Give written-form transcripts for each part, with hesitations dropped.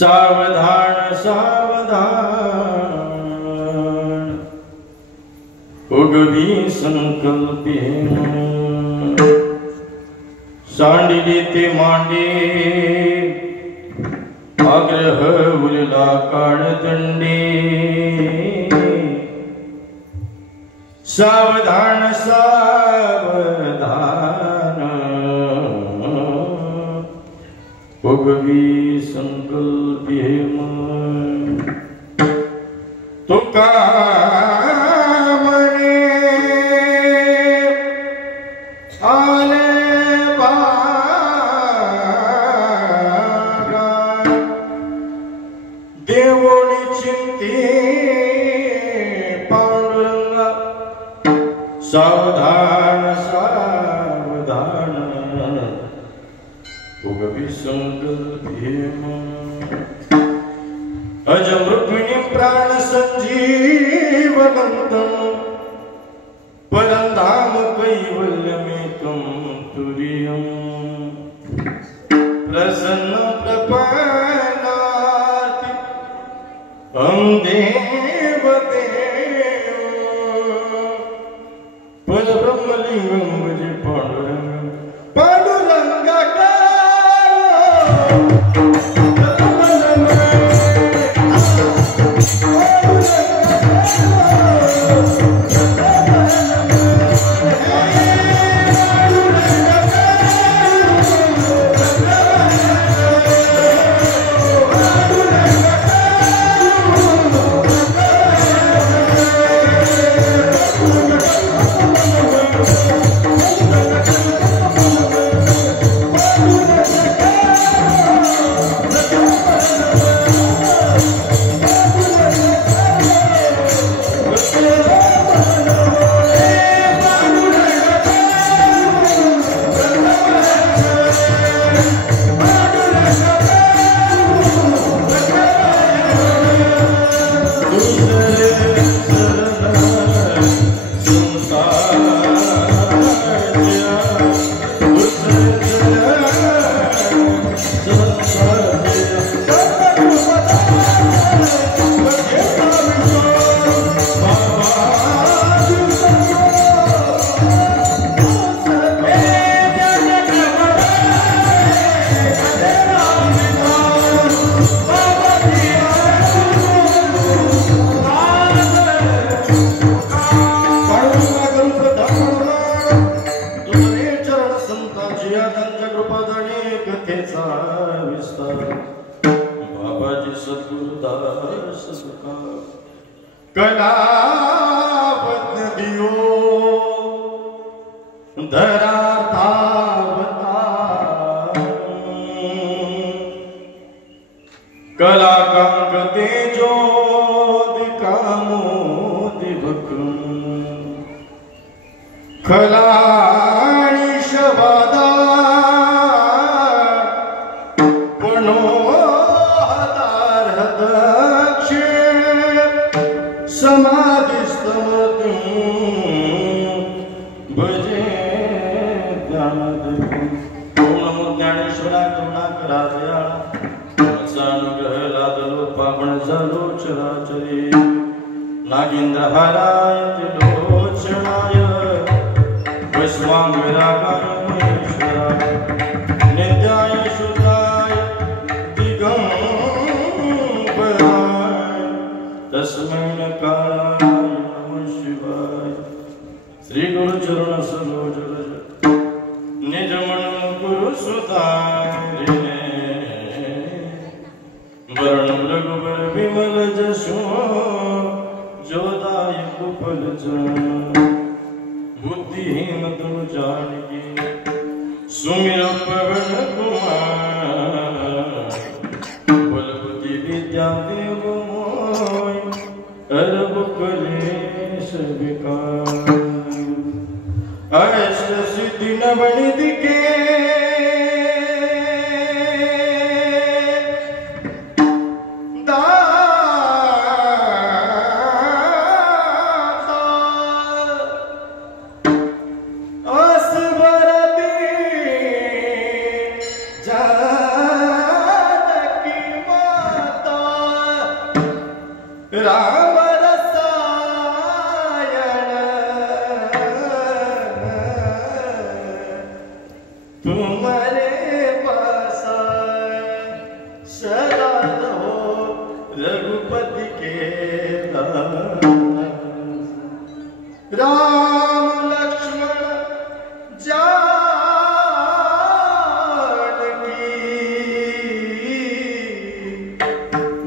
सावधान सावधान उगवी संकल्पे सांडिले ते मांडे आग्रह उरला काळदंडे सावधान सावधान उगवी संकल्पे तुका म्हणे आले बागा देवोळी चिंते पांडुरंगा सावधान सावधान उगवी संकल्पे अजम रुक्मिणी प्राण संजीवनंतम परंधाम कैवल्यमेकं तुर्यं प्रसन्न प्रपन्नाति देवते परब्रह्मलिंगं भजे पांडुरंग पांडुरंगा कथेचा विस्तार बाबाजी सद्गुरुदास तुकार कलावत दियो धरातावता कलाकांक तेजो दिकामो दिवक खलाणी शवादा पणो हदार हदक्षे समाधिस्तमतु भजे ज्ञानदेव ओम नमो ज्ञानेश्वरा करुणाकरा दयाळा अनुग्रह लादलो पावण झालो चराचरी नागेंद्र हाराय त्रिलोचनाय वैश्वांगरागाय महेश्वराय नित्याय शुद्धाय दिगंबराय तस्मै नकाराय नमः शिवाय श्री गुरु चरण सरोज रज निज मन गुरु सुताय वर्ण रघुबर विमल जसो जोदाय कुफल बुद्धिहीन तुम जानकी सुमिर पवन कुमार बल बुद्धि विद्या देव मोय अरब कलेश विकार अष्ट सिद्धि नवनिधि के राम रसायन तुम्हारे पासा सदा रहो रघुपति के राम लक्ष्मण जानकी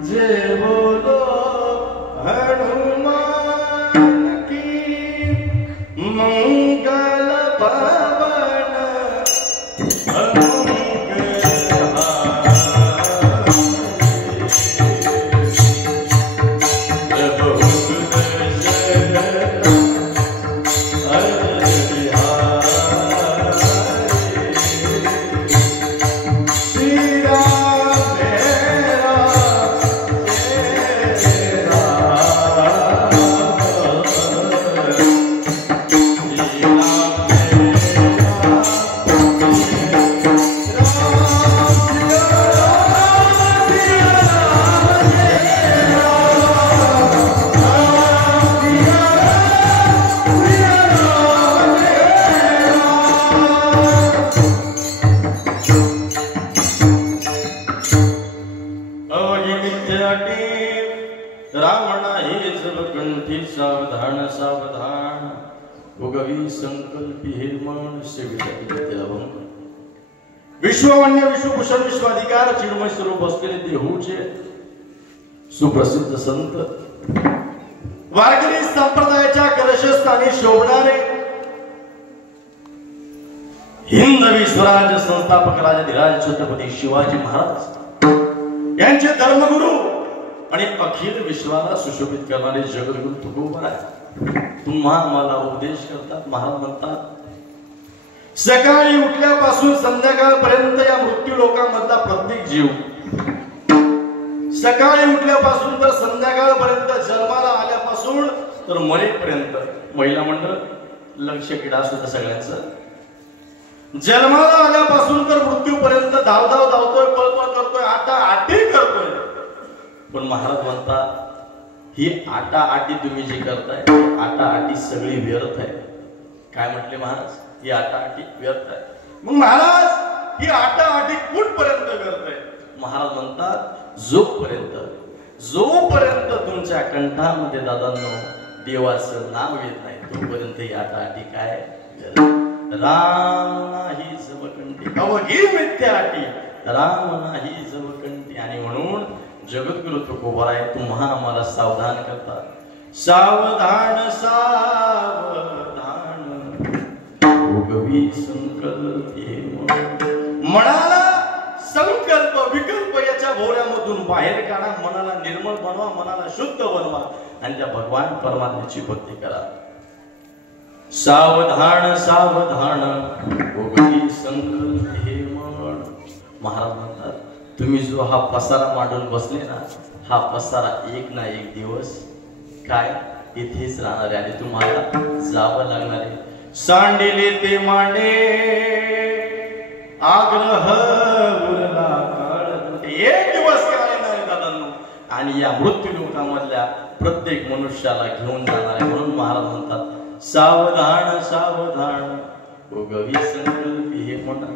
जय बोलो हनुमान की मंगल भवन सावधान सावधान उगवी संकल्पी हिरमण विश्ववन्य विश्वभूषण विश्वाधिकार चिन्मय स्वरूप असलेले देहूचे सुप्रसिद्ध संत वारकरी संप्रदायाच्या कलशस्थानी शोभणारे हिंदवी स्वराज संस्थापक राजाधिराज छत्रपती शिवाजी महाराज यांचे धर्मगुरु आणि अखिल विश्वाला सुशोभित करणारे जगद्गुरु तुकोबराय तुम्हा मला उपदेश करतात. महाराज म्हणतात सकाळी उठल्यापासून संध्याकाळपर्यंत या मृत्यू लोकांमधला प्रत्येक जीव सकाळी उठल्यापासून तर संध्याकाळपर्यंत जन्माला आल्यापासून तर मरेपर्यंत महिला मंडळ लक्ष किडा सुद्धा सगळ्यांचं जन्माला आल्यापासून तर मृत्यूपर्यंत धावधाव धावतोय पळपळ करतोय आटा आटी करतोय. पण महाराज म्हणतात ही आटा आटी तुम्ही जी करताय आटा आटी सगळी व्यर्थ आहे. काय म्हटले महाराज ही आटा आटी व्यर्थ आहे. मग महाराज ही आटा आटी कुठपर्यंत करताय. महाराज म्हणतात जोपर्यंत तुमच्या कंठामध्ये दादांनो देवाचं नाव येत नाही तोपर्यंत ही आटा आटी काय. राम नाही जमकंठी अवघी मिथ्या आटी राम नाही जवकंठी. आणि म्हणून जगद्गुरु तुकोबाराय तू महान आम्हाला सावधान करता. सावधान सावधान उगवी संकल्प. मनाला संकल्प विकल्प याच्या भोवऱ्यामधून बाहेर काढा. मनाला निर्मळ बनवा, मनाला शुद्ध बनवा आणि त्या भगवान परमात्म्याची भक्ती करा. सावधान सावधान उगवी संकल्प हे मन. महाराज म्हणतात तुम्ही जो हा पसारा मांडून बसले ना, हा पसारा एक ना एक दिवस काय इथेच राहणार आहे आणि तुम्हाला जावं लागणार आहे. सांडेले ते मांडे आग्रह उरला काळ. एक दिवस काय येणार दादांनो, आणि या मृत्यू लोकांमधल्या प्रत्येक मनुष्याला घेऊन जाणार आहे. म्हणून महाराज म्हणतात सावधान सावधान उगवी संकल्प हे म्हणतात.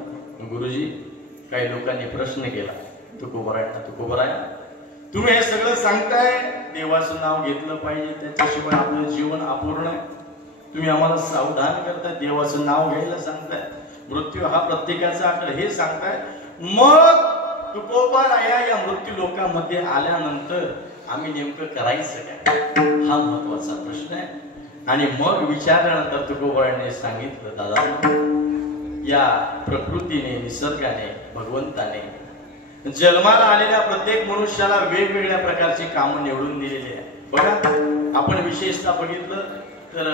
गुरुजी काही लोकांनी प्रश्न केला, तुकोबाराय तुम्ही हे सगळं सांगताय, देवाचं नाव घेतलं पाहिजे, त्याच्याशिवाय आपलं जीवन अपूर्ण आहे. तुम्ही आम्हाला सावधान करताय, देवाचं नाव घ्यायला सांगताय, मृत्यू हा प्रत्येकाचा आकडे हे सांगताय. मग तुकोबाराया या मृत्यू लोकांमध्ये आल्यानंतर आम्ही नेमकं करायचं काय, हा महत्वाचा प्रश्न आहे. आणि मग विचारल्यानंतर तुकोबारायाने सांगितलं दादा, या प्रकृतीने, निसर्गाने, भगवंताने जन्माला आलेल्या प्रत्येक मनुष्याला वेगवेगळ्या प्रकारची कामं निवडून दिलेली आहे. बघा आपण विशेषतः बघितलं तर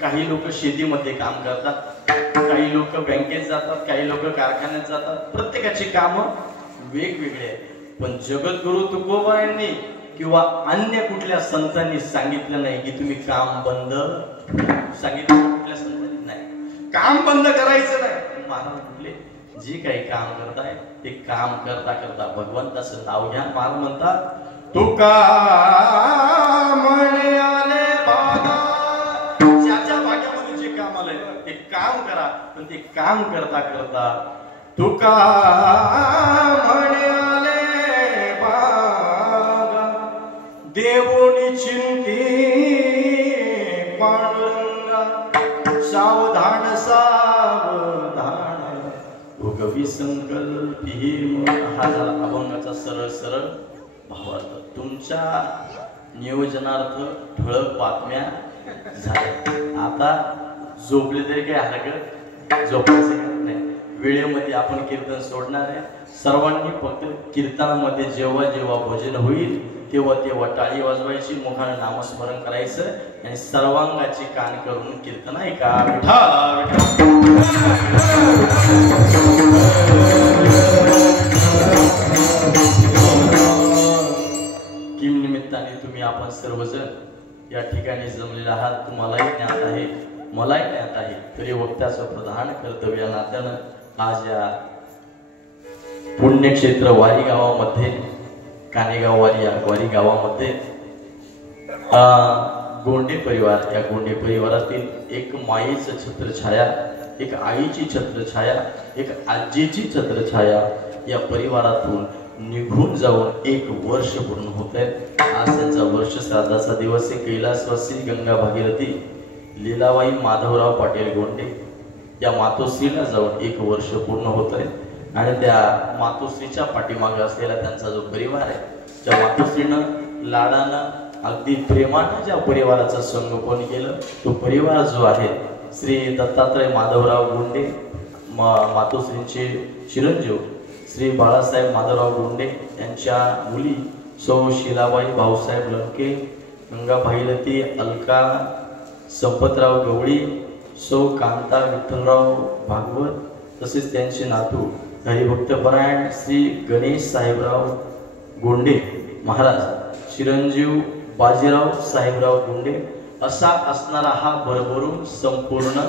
काही लोक शेतीमध्ये काम करतात, काही लोक बँकेत जातात, काही लोक कारखान्यात जातात. प्रत्येकाची कामं वेगवेगळी आहेत. पण जगद्गुरु तुकोबारायांनी किंवा अन्य कुठल्या संतांनी सांगितलं नाही की तुम्ही काम बंद, सांगितलं कुठल्या संतांनी नाही, काम बंद करायचं नाही. महाराज म्हटले जे काही काम करताय ते काम करता करता भगवंताचं नाव घ्या. महाराज म्हणतात तुका म्हणे आले बागा, ज्याच्या भाग्यामध्ये जे काम आलंय ते काम करा, पण ते काम करता करता तुका म्हणे आले बागा, देवोनी चिंती पांडुरंगा, सावधान सावधान उगवी संकल्प. हा झाला अभंगाचा सरळ सरळ भावार्थ. तुमच्या नियोजनार्थ ठळक बातम्या झाल्या. आता झोपले तरी काही हरकत, झोपायचं नाही. वेळेमध्ये आपण कीर्तन सोडणार आहे. सर्वांनी फक्त कीर्तनामध्ये जेव्हा जेव्हा भजन होईल तेव्हा तेव्हा टाळी वाजवायची, मुखाने नामस्मरण करायचं आणि सर्वांगाची कान करून कीर्तन ऐका. किम निमित्ताने तुम्ही आपण सर्वजण या ठिकाणी जमलेले आहात. तुम्हालाही ज्ञात आहे, मलाही ज्ञात आहे, तरी वक्त्याचं प्रधान कर्तव्य नात्यानं आज या पुण्यक्षेत्र वारी गावामध्ये, कानेगाव वारी या वारी गावामध्ये गोंडे परिवार, या गोंडे परिवारातील एक मायेचं छत्रछाया, एक आईची छत्रछाया, एक आजीची छत्रछाया या परिवारातून निघून जाऊन 1 वर्ष पूर्ण होत आहे. आज त्यांचा वर्ष श्राद्धाचा दिवस आहे. कैलासवासी गंगा भागीरथी लीलाबाई माधवराव पाटील गोंडे या मातोश्रीला जाऊन 1 वर्ष पूर्ण होत आहे. आणि त्या मातोश्रीच्या पाठीमागे असलेला त्यांचा जो परिवार आहे, त्या मातोश्रीनं लाडानं अगदी प्रेमानं ज्या परिवाराचं संगोपन केलं, तो परिवार जो आहे श्री दत्तात्रय माधवराव गोंडे, मातोश्रींचे चिरंजीव श्री बाळासाहेब माधवराव गोंडे यांच्या मुली सौ शीलाबाई भाऊसाहेब लंके, गंगा भागीरथी अलका संपतराव गवळी, सौ कांता विठ्ठलराव भागवत, तसेच त्यांचे नातू हरिभक्तपरायण श्री गणेश साहेबराव गोंडे महाराज, चिरंजीव बाजीराव साहेबराव गोंडे, असा असणारा हा भरभरून संपूर्ण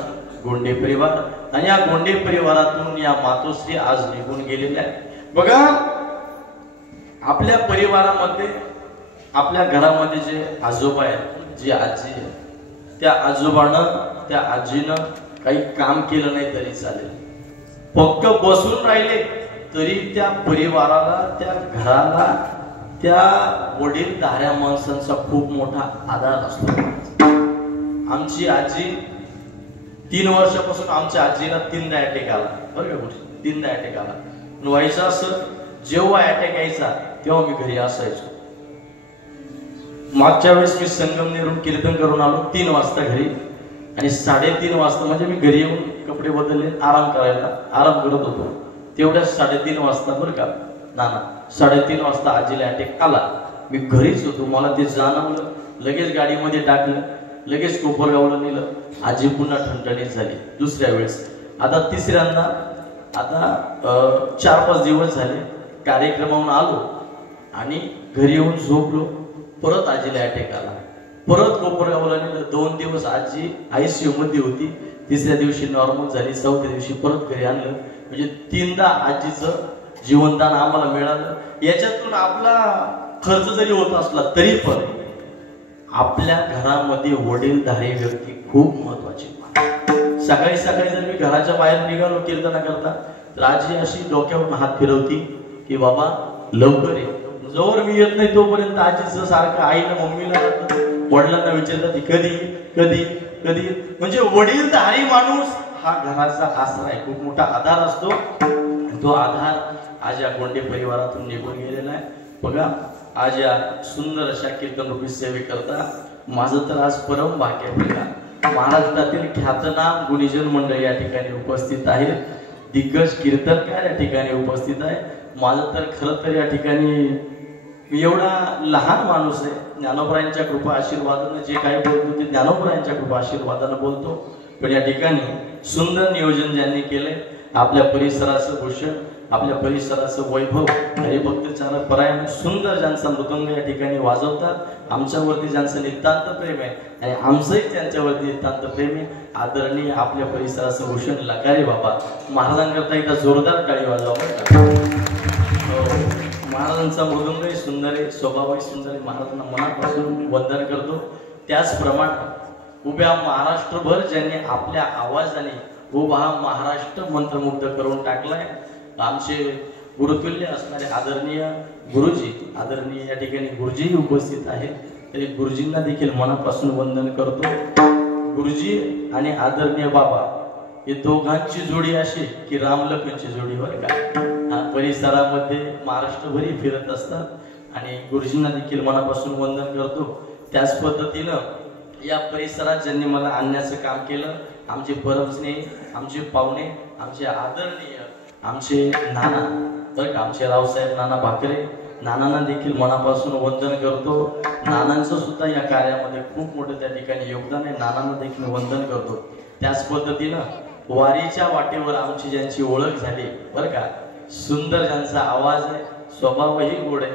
गोंडे परिवार. आणि या गोंडे परिवारातून या मातोश्री आज निघून गेलेल्या आहेत. बघा आपल्या परिवारामध्ये, आपल्या घरामध्ये जे आजोबा आहेत, जी आजी आहे, त्या आजोबानं, त्या आजीनं काही काम केलं नाही तरी चालेल, फक्त बसून राहिले तरी त्या परिवाराला, त्या घराला, त्या वडील धाऱ्या माणसांचा खूप मोठा आधार असतो. आमची आजी 3 वर्षापासून आमच्या आजीला 3दा अटॅक आला, बरं का गोष्टी, 3दा अटॅक आला. व्हायचं असं जेव्हा अटॅक यायचा तेव्हा मी घरी असायचो. मागच्या वेळेस मी संगमनेरून कीर्तन करून आलो 3 वाजता घरी आणि 3:30 वाजता म्हणजे मी घरी येऊन कपडे बदलले आराम करत होतो. तेवढ्या 3:30 वाजता बरं का नाना 3:30 वाजता आजीला अटॅक आला. मी घरीच होतो, मला ते जाणवलं. लगेच गाडीमध्ये टाकलं, लगेच कोपरगावला नेलं. आजी पुन्हा ठणठणीत झाली दुसऱ्या वेळेस. आता तिसऱ्यांदा आता 4-5 दिवस झाले कार्यक्रमावरून आलो आणि घरी येऊन झोपलो. परत आजीला अटॅक आला. परत कोपरगावला नेलं. 2 दिवस आजी ICU मध्ये होती. तिसऱ्या दिवशी नॉर्मल झाली. 4थ्या दिवशी परत घरी आणलं. म्हणजे 3दा आजीचं जीवनदान आम्हाला मिळालं. याच्यातून आपला खर्च जरी होत असला तरी पण आपल्या घरामध्ये वडीलधारी व्यक्ती खूप महत्वाची. सकाळी सकाळी जर मी घराच्या बाहेर निघालो कीर्तना करता तर आजी अशी डोक्यावरून हात फिरवती की बाबा लवकर ये. जोवर मी येत नाही तोपर्यंत आजीचं सारखं आईला मम्मीला वडिलांना विचारतात कधी कधी कधी. म्हणजे वडीलधारी माणूस हा घराचा आसरा आहे, खूप मोठा आधार असतो. तो आधार आज या गोंडे परिवारातून निघून गेलेला आहे. बघा आज या सुंदर अशा कीर्तन रूपी सेवेकरता माझं तर आज परम भाग्य आहे. बघा महाराष्ट्रातील ख्यातनाम गुणीजन मंडळ या ठिकाणी उपस्थित आहेत. दिग्गज कीर्तनकार या ठिकाणी उपस्थित आहे. माझं तर खरं तर या ठिकाणी मी एवढा लहान माणूस आहे. ज्ञानोबरायांच्या कृपा आशीर्वादानं जे काही बोलतो ते ज्ञानोबरायांच्या कृपा आशीर्वादानं बोलतो. पण या ठिकाणी सुंदर नियोजन ज्यांनी केलंय, आपल्या परिसराचं भूषण, आपल्या परिसराचं वैभव, हरिभक्त चालक परायण सुंदर ज्यांचा मृदंग या ठिकाणी वाजवतात, आमच्यावरती ज्यांचं नितांत प्रेम आहे आणि आमचंही त्यांच्यावरती नितांत प्रेम आहे. आदरणीय आपल्या परिसराचं भूषण लकारे बाबा महाराजांकरता एकदा जोरदार टाळी वाजवा. महाराजांचा मृदंगही सुंदर आहे, स्वभावही सुंदर आहे. महाराजांना मनापासून वंदन करतो. त्याचप्रमाणे उभ्या महाराष्ट्रभर ज्यांनी आपल्या आवाजाने उभा महाराष्ट्र मंत्रमुग्ध करून टाकलाय आमचे गुरुतुल्य असणारे आदरणीय गुरुजी, आदरणीय या ठिकाणी गुरुजी उपस्थित आहेत. तरी गुरुजींना देखील मनापासून वंदन करतो. गुरुजी आणि आदरणीय बाबा हे दोघांची जोडी अशी की रामलखनची जोडी बरं का. परिसरामध्ये महाराष्ट्रभरी फिरत असतात आणि गुरुजींना देखील मनापासून वंदन करतो. त्याच पद्धतीनं या परिसरात ज्यांनी मला आणण्याचं काम केलं, आमचे परमस्नेही, आमचे पाहुणे, आमचे आदरणीय आमचे नाना बरं का, आमचे रावसाहेब नाना भाकरे, नानांना देखील मनापासून वंदन करतो. नानांचं सुद्धा या कार्यामध्ये खूप मोठं त्या ठिकाणी योगदान आहे. नानांना देखील वंदन करतो. त्याच पद्धतीनं वारीच्या वाटेवर आमची ज्यांची ओळख झाली बरं का, सुंदर ज्यांचा आवाज आहे, स्वभावही गोड आहे.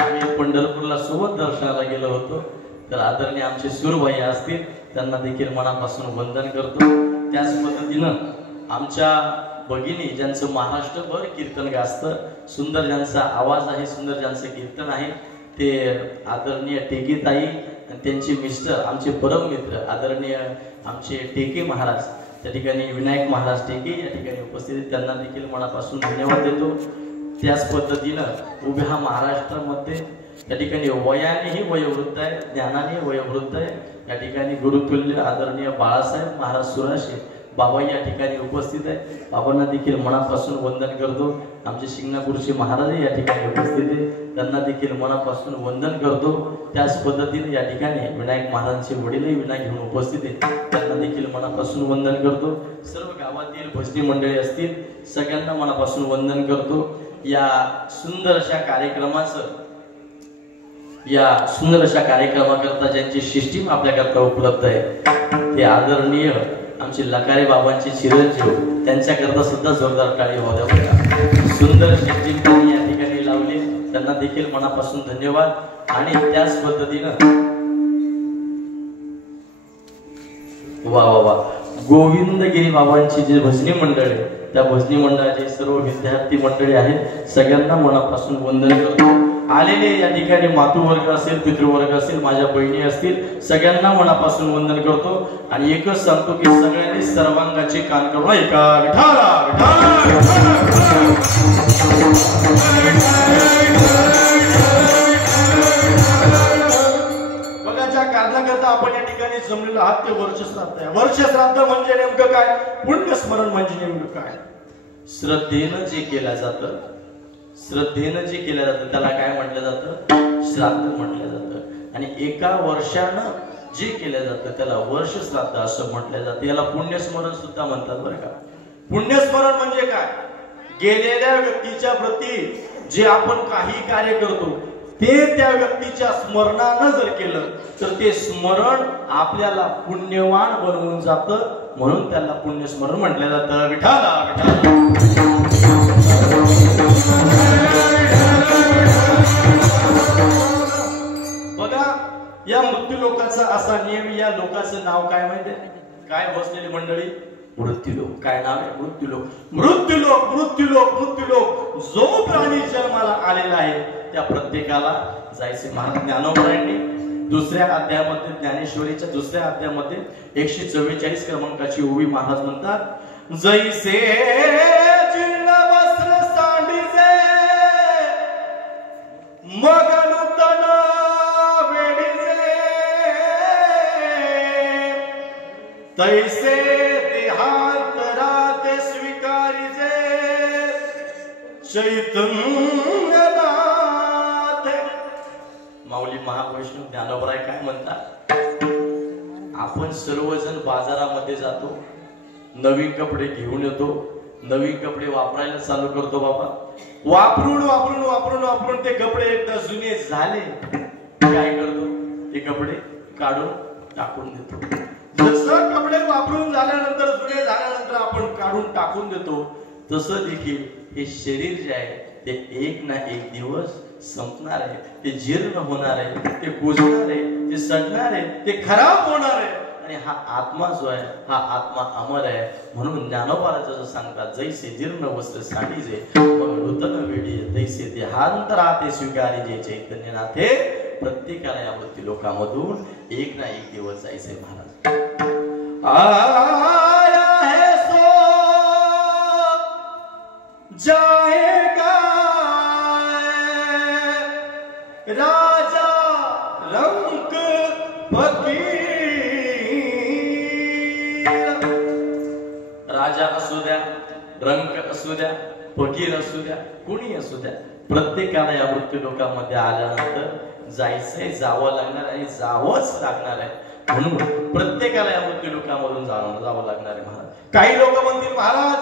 आम्ही पंढरपूरला सोबत दर्शनाला गेलो होतो. तर आदरणीय आमचे सुरभाई असतील, त्यांना देखील मनापासून वंदन करतो. त्याच पद्धतीनं आमच्या भगिनी ज्यांचं महाराष्ट्रभर कीर्तन गाजतं, सुंदर ज्यांचा आवाज आहे, सुंदर ज्यांचं कीर्तन आहे, ते आदरणीय टेकेताई आणि त्यांचे मिस्टर आमचे परम मित्र आदरणीय आमचे टेके महाराज, त्या ठिकाणी विनायक महाराज टेके या ठिकाणी उपस्थित आहेत. त्यांना देखील मनापासून धन्यवाद देतो. त्याच पद्धतीनं उभ्या महाराष्ट्रामध्ये त्या ठिकाणी वयानेही वयोवृद्ध आहे, ज्ञानाने वयोवृद्ध आहे. या ठिकाणी गुरुतुल्य आदरणीय बाळासाहेब महाराज सुराशे बाबा या ठिकाणी उपस्थित आहे. बाबांना देखील मनापासून वंदन करतो. आमचे शिंगणापूरचे महाराज या ठिकाणी उपस्थित आहे, त्यांना देखील मनापासून वंदन करतो. त्याच पद्धतीने या ठिकाणी विनायक महाराजांचे वडीलही विनायक घेऊन उपस्थित आहेत, त्यांना देखील मनापासून वंदन करतो. सर्व गावातील भजनी मंडळी असतील, सगळ्यांना मनापासून वंदन करतो. या सुंदर अशा कार्यक्रमाकरता ज्यांची सिस्टीम आपल्याकरता उपलब्ध आहे ते आदरणीय आमचे लकारे बाबांचे चिरंजीव, त्यांच्याकरता सुद्धा जोरदार टाळी वाजवा बघा. सुंदर सिस्टीम त्यांनी या ठिकाणी लावली, त्यांना देखील मनापासून धन्यवाद. आणि त्याच पद्धतीनं वा वा वा गोविंदगिरी बाबांची जे भजनी मंडळ आहे, त्या भजनी मंडळाचे सर्व विद्यार्थी मंडळी आहेत, सगळ्यांना मनापासून वंदन करतो. आलेले या ठिकाणी मातृवर्ग असेल, पितृवर्ग असेल, माझ्या बहिणी असतील, सगळ्यांना मनापासून वंदन करतो. आणि एकच सांगतो की सगळ्यांनी सर्वांगाचे कान करून ऐका. बघा, ज्या कारणाकरता आपण या ठिकाणी जमलेलो आहात ते वर्षश्राद्ध आहे. वर्षश्राद्ध म्हणजे नेमकं काय, पुण्यस्मरण म्हणजे नेमकं काय. श्रद्धेनं जे केलं जातं श्रद्धेनं जे केलं जातं त्याला काय म्हटलं जातं? श्राद्ध म्हटलं जातं. आणि एका वर्षानं जे केलं जातं त्याला वर्ष श्राद्ध असं म्हटलं जातं. याला पुण्यस्मरण सुद्धा म्हणतात बरं का. पुण्यस्मरण म्हणजे काय? गेलेल्या व्यक्तीच्या प्रती जे आपण काही कार्य करतो ते त्या व्यक्तीच्या स्मरणानं जर केलं तर ते स्मरण आपल्याला पुण्यवान बनवून जातं. म्हणून त्याला पुण्यस्मरण म्हटलं जातं. विठाला विठाला. बघा या मृत्यू लोकाचा असा नियम. या लोकाचं नाव काय माहितीये? काय बसलेली मंडळी? मृत्यूलोक. काय नाव आहे? मृत्यूलोक. मृत्यूलोक मृत्यूलोक मृत्यूलोक. जो प्राणी जन्माला आलेला आहे त्या प्रत्येकाला जायचे. महाराज ज्ञानोबरायांनी दुसऱ्या अध्यायामध्ये, ज्ञानेश्वरीच्या दुसऱ्या अध्यायामध्ये 144 क्रमांकाची ओवी महाराज म्हणतात, जैसे जीर्ण वस्त्र सांडीचे मग नूतन वेडीचे तैसे देहांतरात स्वीकारीचे चैतन्यनाथ. माऊली महावैष्णव ज्ञानोबराय काय म्हणतात? आपण सर्वजण बाजारामध्ये जातो, नवीन कपडे घेऊन येतो, नवीन कपडे वापरायला चालू करतो. बाबा वापरून वापरून वापरून वापरून ते कपडे एकदा जुने झाले काय करतो? ते कपडे काढून टाकून देतो. जसं कपडे वापरून झाल्यानंतर, जुने झाल्यानंतर आपण काढून टाकून देतो, तसं देखील हे शरीर जे आहे ते एक ना एक दिवस संपणार आहे. ते जीर्ण होणार आहे, ते कुजणार आहे, ते सडणार आहे, ते खराब होणार आहे. आणि हा आत्मा जो आहे हा आत्मा अमर आहे. म्हणून ज्ञानोबाला जसं सांगतात, जैसे जीर्ण वस्त्र साडीजे मग नूतन वेडी तैसे देहांतराते स्वीकारीजे चैतन्यनाथे. प्रत्येकाला या मृत्यू लोकामधून एक ना एक दिवस जायचे. महाराज आया है सो जाएगा राजा रंक फकीर. राजा असू द्या, रंक असू द्या, फकीर असू द्या, कुणी असू द्या, प्रत्येकाला या मृत्यू लोकांमध्ये आल्यानंतर जायचंय, जावं लागणार आणि जावंच लागणार आहे. म्हणून प्रत्येकाला या मृत्यू लोकांमधून जावं लागणार आहे. महाराज काही लोक म्हणतील, महाराज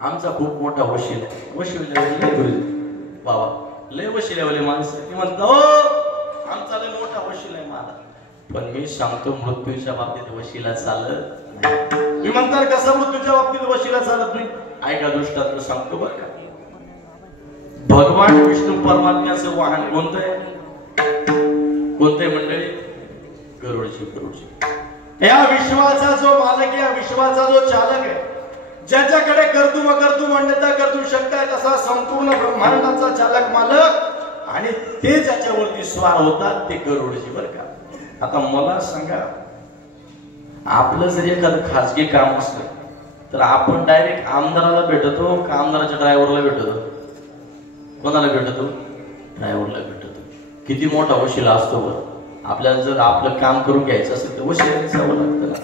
आमचा खूप मोठा वशील आहे. वशील बाबा लय वशिल्यावाले माणसं ती म्हणतात, हो आमचा लय मोठा वशील आहे महाराज. पण मी सांगतो मृत्यूच्या बाबतीत वशिला चालत नाही. मी म्हणतात कसं मृत्यूच्या बाबतीत वशिला चालत नाही? ऐका दृष्टांत सांगतो बरं का. भगवान विष्णू परमात्म्याचं वाहन कोणतं आहे? कोणते मंडळी? गरुडजी. गरुडजी या विश्वाचा जो मालक आहे, या विश्वाचा जो चालक आहे, ज्याच्याकडे कर्तृत्व मान्यता कर्तृ शक्ती आहे, तसा संपूर्ण ब्रह्मांडाचा चालक मालक आणि ते ज्याच्यावरती स्वार होतात ते गरुडजी बरं का. आता मला सांगा, आपलं जर एखादं खाजगी काम असलं तर आपण डायरेक्ट आमदाराला भेटतो का आमदाराच्या ड्रायव्हरला भेटतो? कोणाला भेटतो? ड्रायव्हरला भेटतो. किती मोठा वशिला असतो बरं. आपल्याला जर आपलं काम करून घ्यायचं असेल तर वशिला जावं लागतं ना.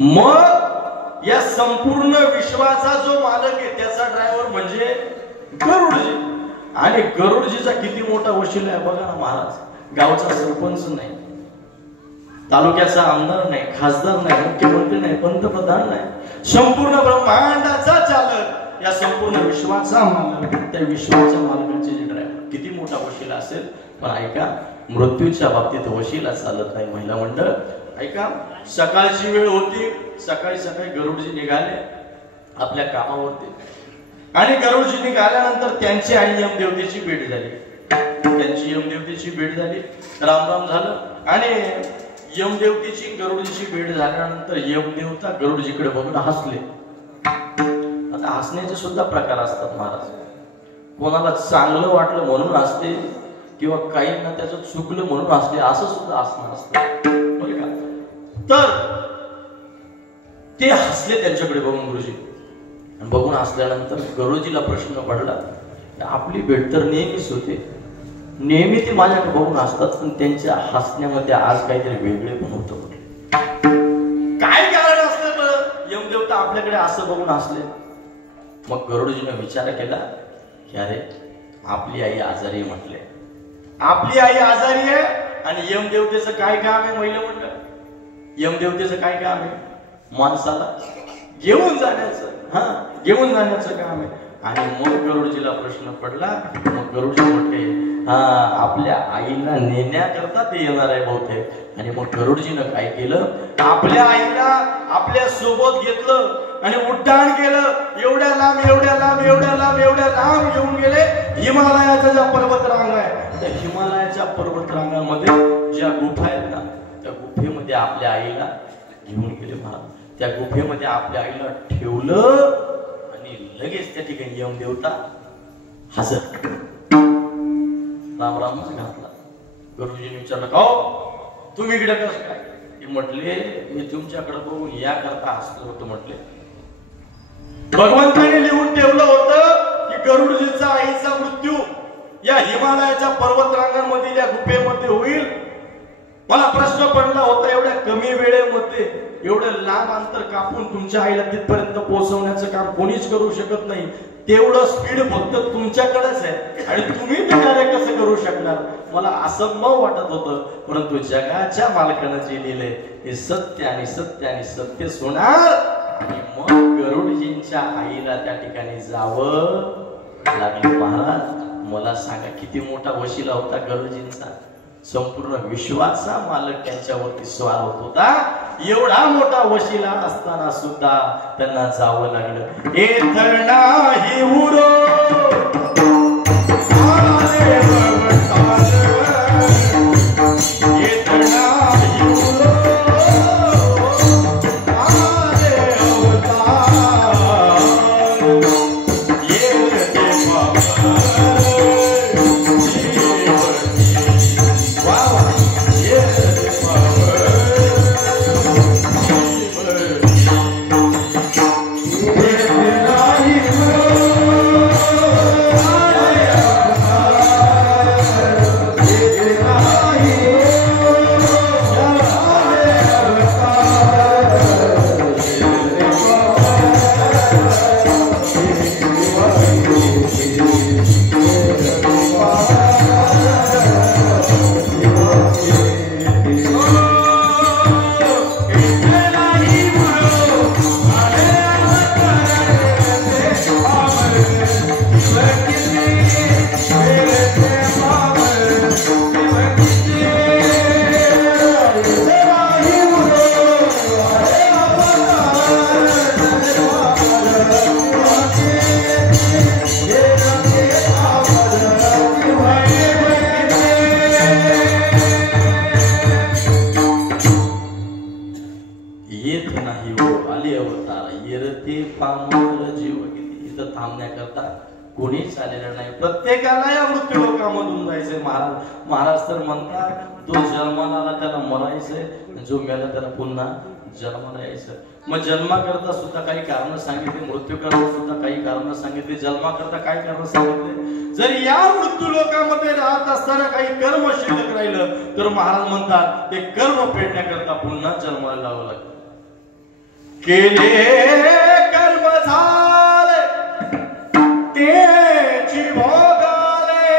मग या संपूर्ण विश्वाचा जो मालक आहे त्याचा ड्रायव्हर म्हणजे गरुडजी. आणि गरुडजीचा किती मोठा वशील आहे बघा ना महाराज. गावचा सरपंच नाही, तालुक्याचा आमदार नाही, खासदार नाही, मुख्यमंत्री नाही, पंतप्रधान नाही, संपूर्ण ब्रह्मांडाचा चालक, या संपूर्ण विश्वाचा मालक, त्या विश्वाच्या मालकाचे जे ड्रायव्हर किती मोठा वशील असेल. पण ऐका, मृत्यूच्या बाबतीत वशिला चालत नाही. महिला मंडळ ऐका, सकाळची वेळ होती, सकाळी सकाळी गरुडजी निघाले आपल्या कामावरती. आणि गरुडजी निघाल्यानंतर त्यांची आणि यमदेवतेची भेट झाली. त्यांची यमदेवतेची भेट झाली, रामराम झालं. आणि यमदेवतेची गरुडजीची भेट झाल्यानंतर यमदेवता गरुडजीकडे बघून हसले. आता हसण्याचे सुद्धा प्रकार असतात महाराज. कोणाला चांगलं वाटलं म्हणून हसते, किंवा काहींना त्याचं चुकलं म्हणून हसले, असं सुद्धा हसणं असतं बरं का. तर ते हसले त्यांच्याकडे बघून गुरुजी. बघून हसल्यानंतर गरुडजीला प्रश्न पडला, आपली भेट तर नेहमीच होते, नेहमी ते माझ्याकडे बघून हसतात, पण त्यांच्या हसण्यामध्ये आज काहीतरी वेगळे पण होतं. काय कारण असलं यमदेवता आपल्याकडे असं बघून हसले? मग गरुडजीने विचार केला की अरे आपली आई आजारी म्हटले, आपली आई आजारी आहे आणि यमदेवतेचं काय काम आहे? महिला मंडळ यमदेवतेचं काय काम आहे? माणसाला घेऊन जाण्याचं, घेऊन जाण्याचं काम आहे. आणि मग गरुडजीला प्रश्न पडला. मग गरुडजी म्हटले आपल्या आईला नेण्याकरता ते येणार आहे बहुतेक. आणि मग गरुडजीनं काय केलं? आपल्या आईला आपल्या सोबत घेतलं आणि उड्डाण केलं. एवढ्या लांब एवढ्या लांब एवढ्या लांब एवढ्या लांब घेऊन गेले. हिमालयाच्या ज्या पर्वतरांग आहे त्या हिमालयाच्या पर्वतरांगामध्ये ज्या गुफा आहेत ना, त्या गुफेमध्ये आपल्या आईला घेऊन गेले महाराज. त्या गुफेमध्ये आपल्या आईला ठेवलं आणि लगेच त्या ठिकाणी यमदेवता हजर. राम रामच घातला. गुरुजीने विचारलं का तुम्ही इकडे कसं काय? ते म्हटले मी तुमच्याकडे बघून या करता हसलो होतो. म्हटले भगवंताने लिहून ठेवलं होतं की गरुडजीचा आईचा मृत्यू या हिमालयाच्या पर्वतरांगांमधील या गुफेमध्ये होईल. मला प्रश्न पडला होता एवढ्या कमी वेळेमध्ये एवढं लांब अंतर कापून तुमच्या आईला तिथपर्यंत पोहोचवण्याचं काम कोणीच करू शकत नाही. तेवढं स्पीड फक्त तुमच्याकडेच आहे आणि तुम्ही ते कार्य कसं करू शकणार? मला असंभव वाटत होतं. परंतु जगाच्या मालकानं जे लिहिलंय हे सत्य आणि सत्य आणि सत्यच होणार. आणि मग गरुडजींच्या आईला त्या ठिकाणी जावं लागलं. महाराज मला सांगा किती मोठा वशिला होता गरुडजींचा. संपूर्ण विश्वाचा मालक त्यांच्यावरती स्वार होत होता. एवढा मोठा वशिला असताना सुद्धा त्यांना जावं लागलं. येत नाही उरो कोणीच आलेलं नाही. प्रत्येकाला या मृत्यू लोकांमधून जायचंय. महाराज तर म्हणतात तो जन्माला आला त्याला मरायचंय, जो मेला त्याला पुन्हा जन्माला यायचं. मग जन्माकरता सुद्धा काही कारण सांगितले, मृत्यू करता सुद्धा काही कारण सांगितले, जन्माकरता काय कारण सांगितले. जर या मृत्यू लोकांमध्ये राहत असताना काही कर्म शिल्लक राहिलं तर महाराज म्हणतात ते कर्म फेडण्याकरता पुन्हा जन्माला लावं लागतं. केले कर्म झाले तेची भोगाले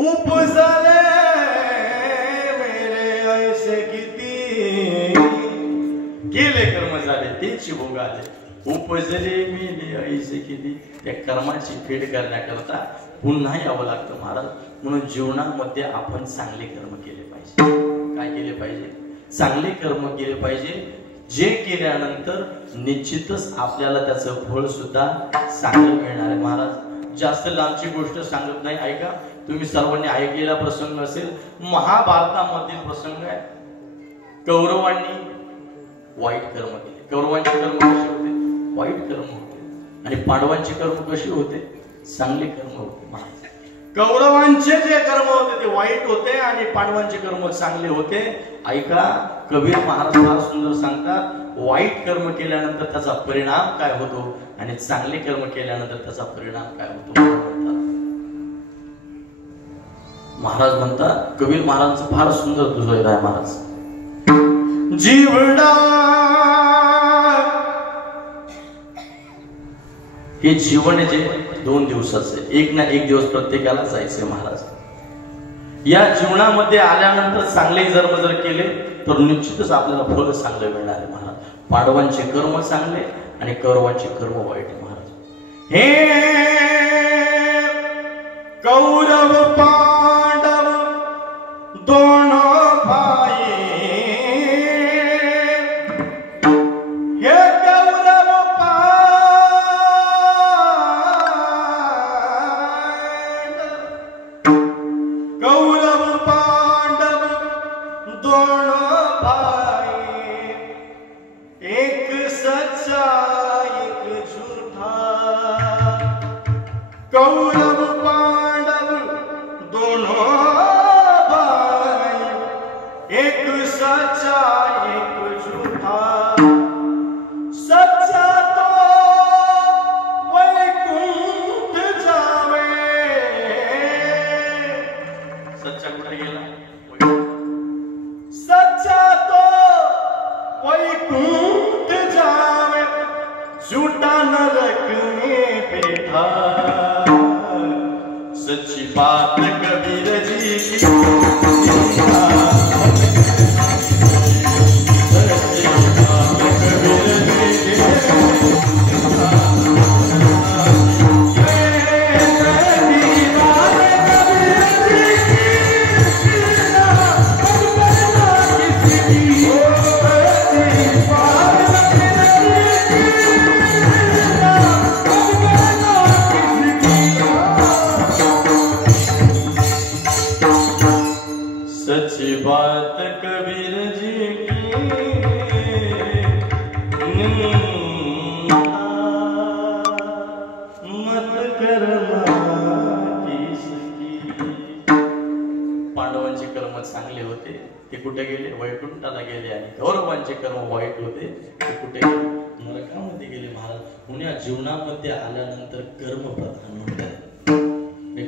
उपजले मेरे ऐसे किती. केले कर्म झाले तेची भोगाले उपजले मेले ऐसे किती. त्या कर्माची फेड करण्याकरता पुन्हा यावं लागतं महाराज. म्हणून जीवनामध्ये आपण चांगले कर्म केले पाहिजे. काय केले पाहिजे? चांगले कर्म केले पाहिजे. जे केल्यानंतर निश्चितच आपल्याला त्याचं फळ सुद्धा चांगलं मिळणार आहे. महाराज जास्त लांबची गोष्ट सांगत नाही, ऐका. तुम्ही सर्वांनी ऐकलेला प्रसंग असेल, महाभारतामधील प्रसंग आहे. कौरवांनी वाईट कर्म केले. कौरवांचे कर्म कसे होते? वाईट कर्म होते. आणि पांडवांचे कर्म कसे होते? चांगले कर्म होते. महाराज कौरवांचे जे कर्म होते ते वाईट होते आणि पांडवांचे कर्म चांगले होते. ऐका, कबीर महाराज फार सुंदर सांगतात, वाईट कर्म केल्यानंतर त्याचा परिणाम काय होतो आणि चांगले कर्म केल्यानंतर त्याचा परिणाम काय होतो. महाराज म्हणतात, कबीर महाराजांचं फार सुंदर दुसरं आहे. महाराज जीवना हे जीवन जे 2 दिवसाचे, एक ना एक दिवस प्रत्येकाला जायचे महाराज. या जीवनामध्ये आल्यानंतर चांगले कर्म जर केले तर निश्चितच आपल्याला फळ चांगलं मिळणार आहे महाराज. पांडवांचे कर्म चांगले आणि कौरवांचे कर्म वाईट महाराज. हे कौरव पांडव दोन भाई, हे कौरव पांडव दोन भाई, एक सच्चा एक झूठा. कौरव पांडव दोनों भाई, एक सच्चा एक झूठा. सच्चा तो वैकुंठ जावे. सच्चा कुठे गेला? सच्चा तो वैकुंठ जावे, झूठा नरक में बैठा. सच्ची बात कबीर जी की, सच्ची बात कबीर जी की, मत कर्मा किसकी. पांडवांचे कर्म चांगले होते ते कुठे गेले? वैकुंठाला गेले. आणि कौरवांचे कर्म वाईट होते ते कुठे गेले? नरकामध्ये गेले महाराज. पुण्या जीवनामध्ये आल्यानंतर कर्म प्रधान होते.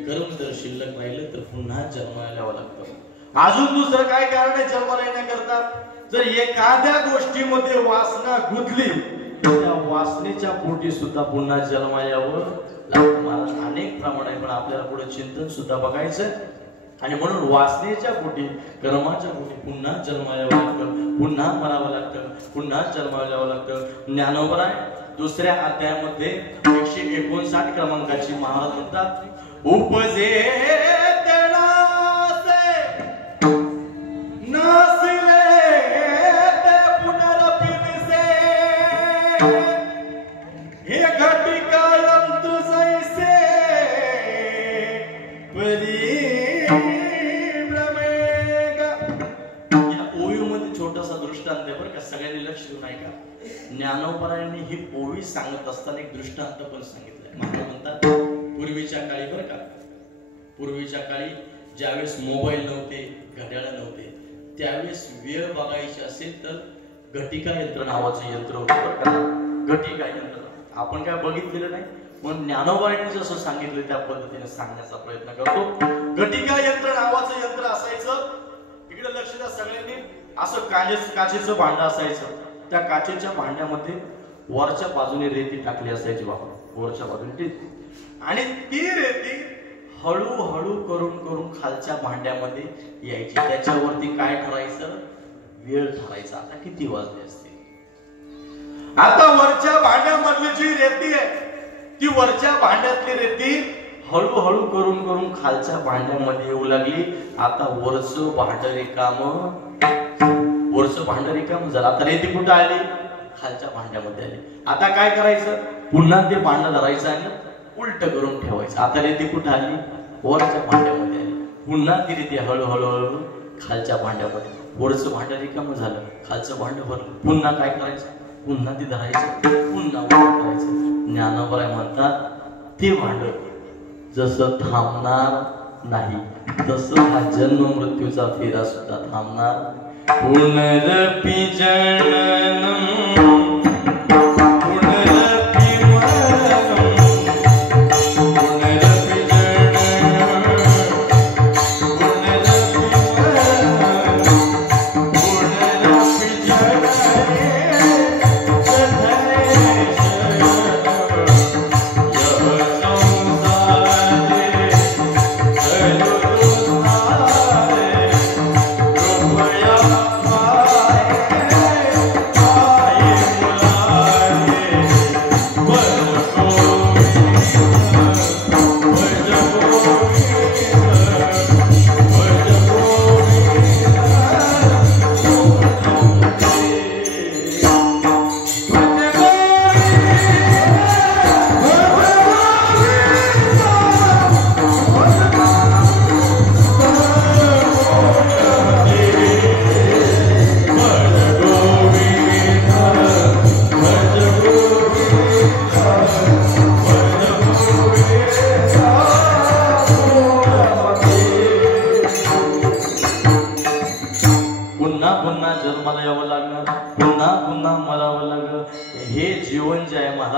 कर्म जर शिल्लक राहिलं तर पुन्हा जन्माला यावं लागतं. अजून दुसरं काय कारण आहे जन्माला येण्याकरता? जर एखाद्या गोष्टीमध्ये वासना गुंतली तर त्या वासनेच्या पोटी सुद्धा पुन्हा जन्माला यावं लागतं महाराज. अनेक प्रमाण आहे, पण आपल्याला पुढे चिंतन सुद्धा बघायचं. आणि म्हणून वासनेच्या पोटी, कर्माच्या पोटी पुन्हा जन्माला यावं लागतं, पुन्हा मरावं लागतं, पुन्हा जन्माला यावं लागतं. ज्ञानोबराय दुसऱ्या अध्यायामध्ये 159 क्रमांकाची महाराज म्हणतात, उपजे ज्ञानोबरायांनी ही ओवी सांगत असताना एक दृष्टांत पण सांगितलंय. महाराज म्हणतात, पूर्वीच्या काळी बरं का, पूर्वीच्या काळी ज्यावेळेस मोबाईल नव्हते, घड्याळ नव्हते, त्यावेळेस वेळ बघायची असेल तर घटिका यंत्र नावाचं यंत्र होतं बरं का. घटिका यंत्र आपण काय बघितलेलं नाही, म्हणून ज्ञानोबरायांनी जसं सांगितलं त्या पद्धतीने सांगण्याचा प्रयत्न करतो. घटिका यंत्र नावाचं यंत्र असायचं. इकडे लक्ष द्या सगळ्यांनी. असं काचेचं भांड असायचं. त्या काचेच्या भांड्यामध्ये वरच्या बाजूने रेती टाकली असायची बाबा, वरच्या बाजूने रेती. आणि ती रेती हळूहळू करून करून खालच्या भांड्यामध्ये यायची. त्याच्यावरती काय ठरायचं? वेळ ठरायचा. आता किती वाजले असते? आता वरच्या भांड्यामधली जी रेती आहे ती वरच्या भांड्यातली रेती हळूहळू करून करून खालच्या भांड्यामध्ये येऊ लागली. आता वरचं भांड रिकामं, वरचं भांड रिकामं झालं. आता रेती कुठं आली? खालच्या भांड्यामध्ये आली. आता काय करायचं? पुन्हा ते भांड धरायचं आणि उलट करून ठेवायचं. आता रेती कुठं आली? वरच्या भांड्यामध्ये आली. पुन्हा ती रेती हळूहळू हळू खालच्या भांड्यामध्ये. वरचं भांड रिकामं झालं, खालचं भांड भरलं. पुन्हा काय करायचं? पुन्हा ती धरायचं, पुन्हा उलट करायचं. ज्ञानोबराय म्हणतात, ते भांड जसं थांबणार नाही तसं हा जन्म मृत्यूचा फेरा सुद्धा थांबणार. पुनरपि जननम पुनरपि मरणम पुनरपि जननम पुनरपि मरणम पुनरपि जनने तथैष यः संसारो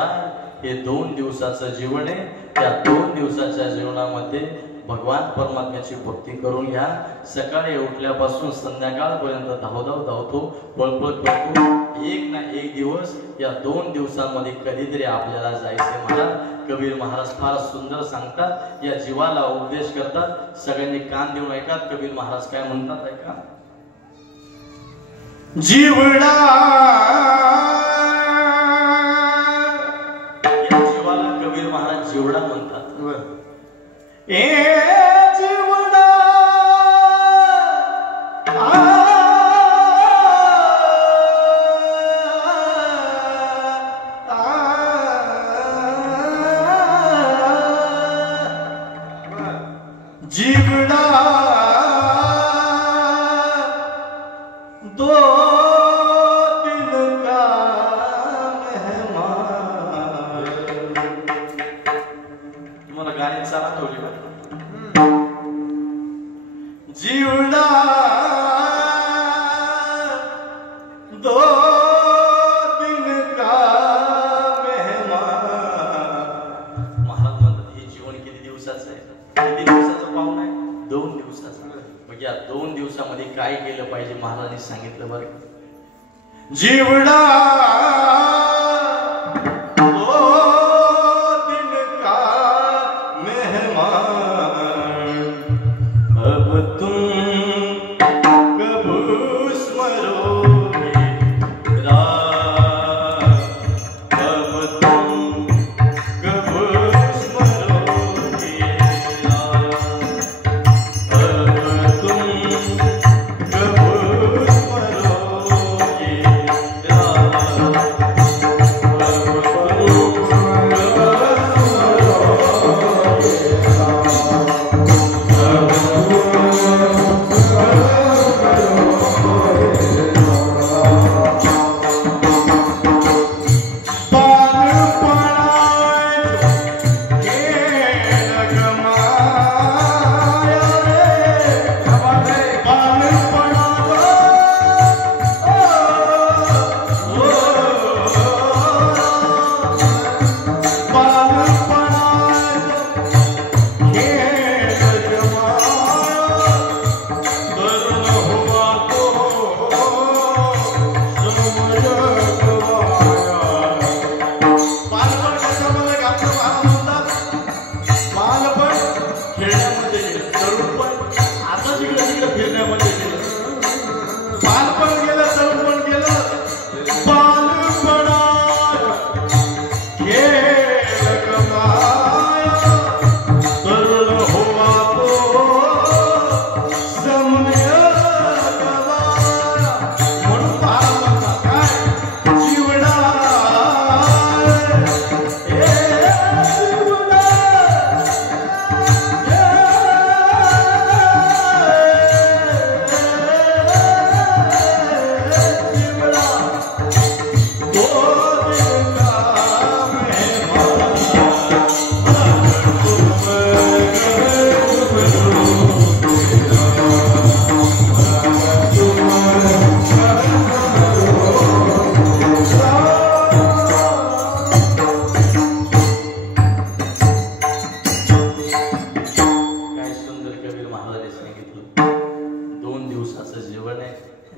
महाराज हे 2 दिवसाचं जीवन आहे. त्या 2 दिवसाच्या जीवनामध्ये भगवान परमात्म्याची भक्ती करून घ्या. सकाळी उठल्यापासून संध्याकाळपर्यंत धावतो, पळपळ करतो. एक ना एक दिवस या 2 दिवसांमध्ये कधीतरी आपल्याला जायचे. महाराज कबीर महाराज फार सुंदर सांगतात, या जीवाला उपदेश करतात. सगळ्यांनी कान देऊन ऐका. कबीर महाराज काय म्हणतात ऐका. जीवडा या जीवाला कबीर महाराज जीवडा म्हणतात. ए जीवडा जीवडा दो दिन का मेहमान. तुम्हाला गाणी चाला ठेवली बा. जीवडा दो दिन का मेहमान. महाराज म्हणतात हे जीवन किती दिवसाचं आहे? किती दिवसाचं पाहून आहे? 2 दिवसाचं. मग या 2 दिवसामध्ये काय केलं पाहिजे महाराजांनी सांगितलं बरं. जीवडा दो दिन का मेहमान. अब तुम कब स्मरोगे रात. अब तुम कब स्मरोगे रात. अब तुम कब स्मरोगे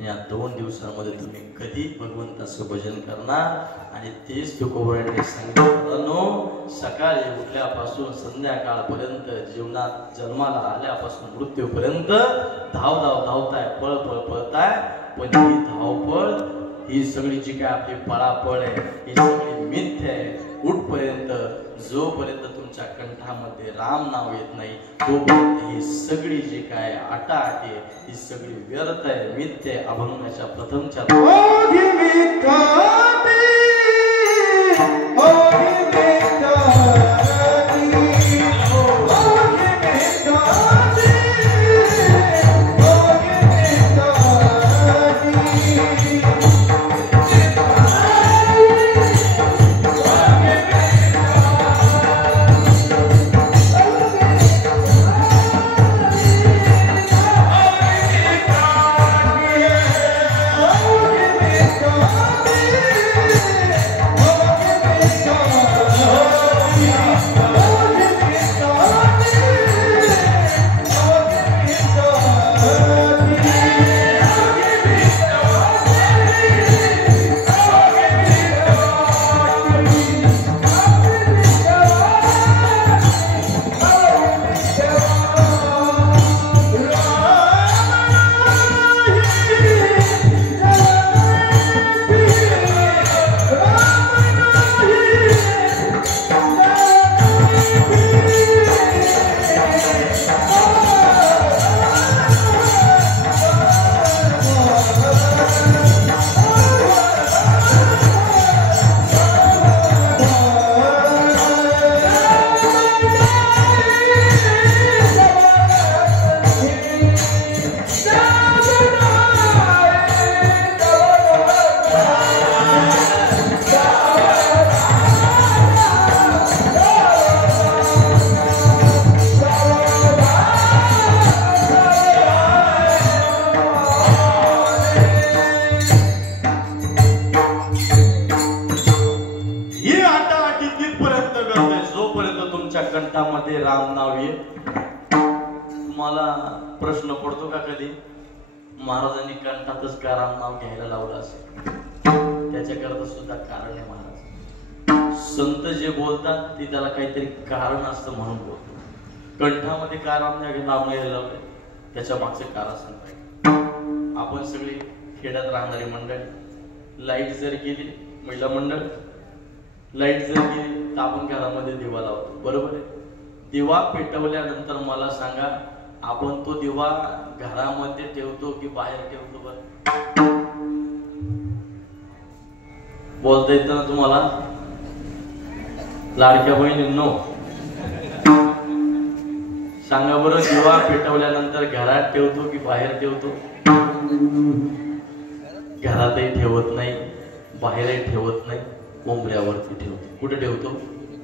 या 2 दिवसांमध्ये तुम्ही कधी भगवंताचं भजन करणार आणि तेच तुकोबारायांनी सांगितलं. सकाळी उठल्यापासून संध्याकाळपर्यंत जीवनात जन्माला आल्यापासून मृत्यूपर्यंत धावताय, पळताय. पण ही धावपळ, ही सगळी जी काय आपली पळापळ आहे, ही सगळी मिथ्या आहे. उठपर्यंत जोपर्यंत तुमच्या कंठामध्ये राम नाव येत नाही तोपर्यंत ही सगळी जी काय आटाआट आहे ही सगळी व्यर्थ आहे, मिथ्या आहे. अभंगाच्या प्रथमच्या Oh, तुम्हाला प्रश्न पडतो का कधी महाराजांनी कंठातच का राम नाव घ्यायला लावलं असेल? त्याच्याकरता सुद्धा कारण आहे महाराज. संत जे बोलतात ते त्याला काहीतरी कारण असतं म्हणून बोलतो. कंठामध्ये का राम नाव घ्यायला लावले त्याच्या मागचे कारण सांगताय. आपण सगळी खेड्यात राहणारी मंडळी, लाईट जर गेली, महिला मंडळ लाईट जर गेली तर आपण घरामध्ये दिवा लावतो, बरोबर आहे? दिवा पेटवल्यानंतर मला सांगा, आपण तो दिवा घरामध्ये ठेवतो की बाहेर ठेवतो? बरं बोलता येतं ना तुम्हाला लाडक्या बहिणींनो? सांगा बरं, दिवा पेटवल्यानंतर घरात ठेवतो की बाहेर ठेवतो? घरातही ठेवत नाही, बाहेरही ठेवत नाही, उंबऱ्यावरती ठेवतो. कुठे ठेवतो?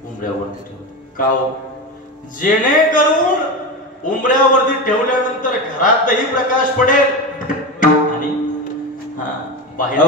उंबऱ्यावरती ठेवतो. का हो? जेणेकरून उंबऱ्यावरती ठेवल्यानंतर घरातही प्रकाश पडेल आणि बाहेर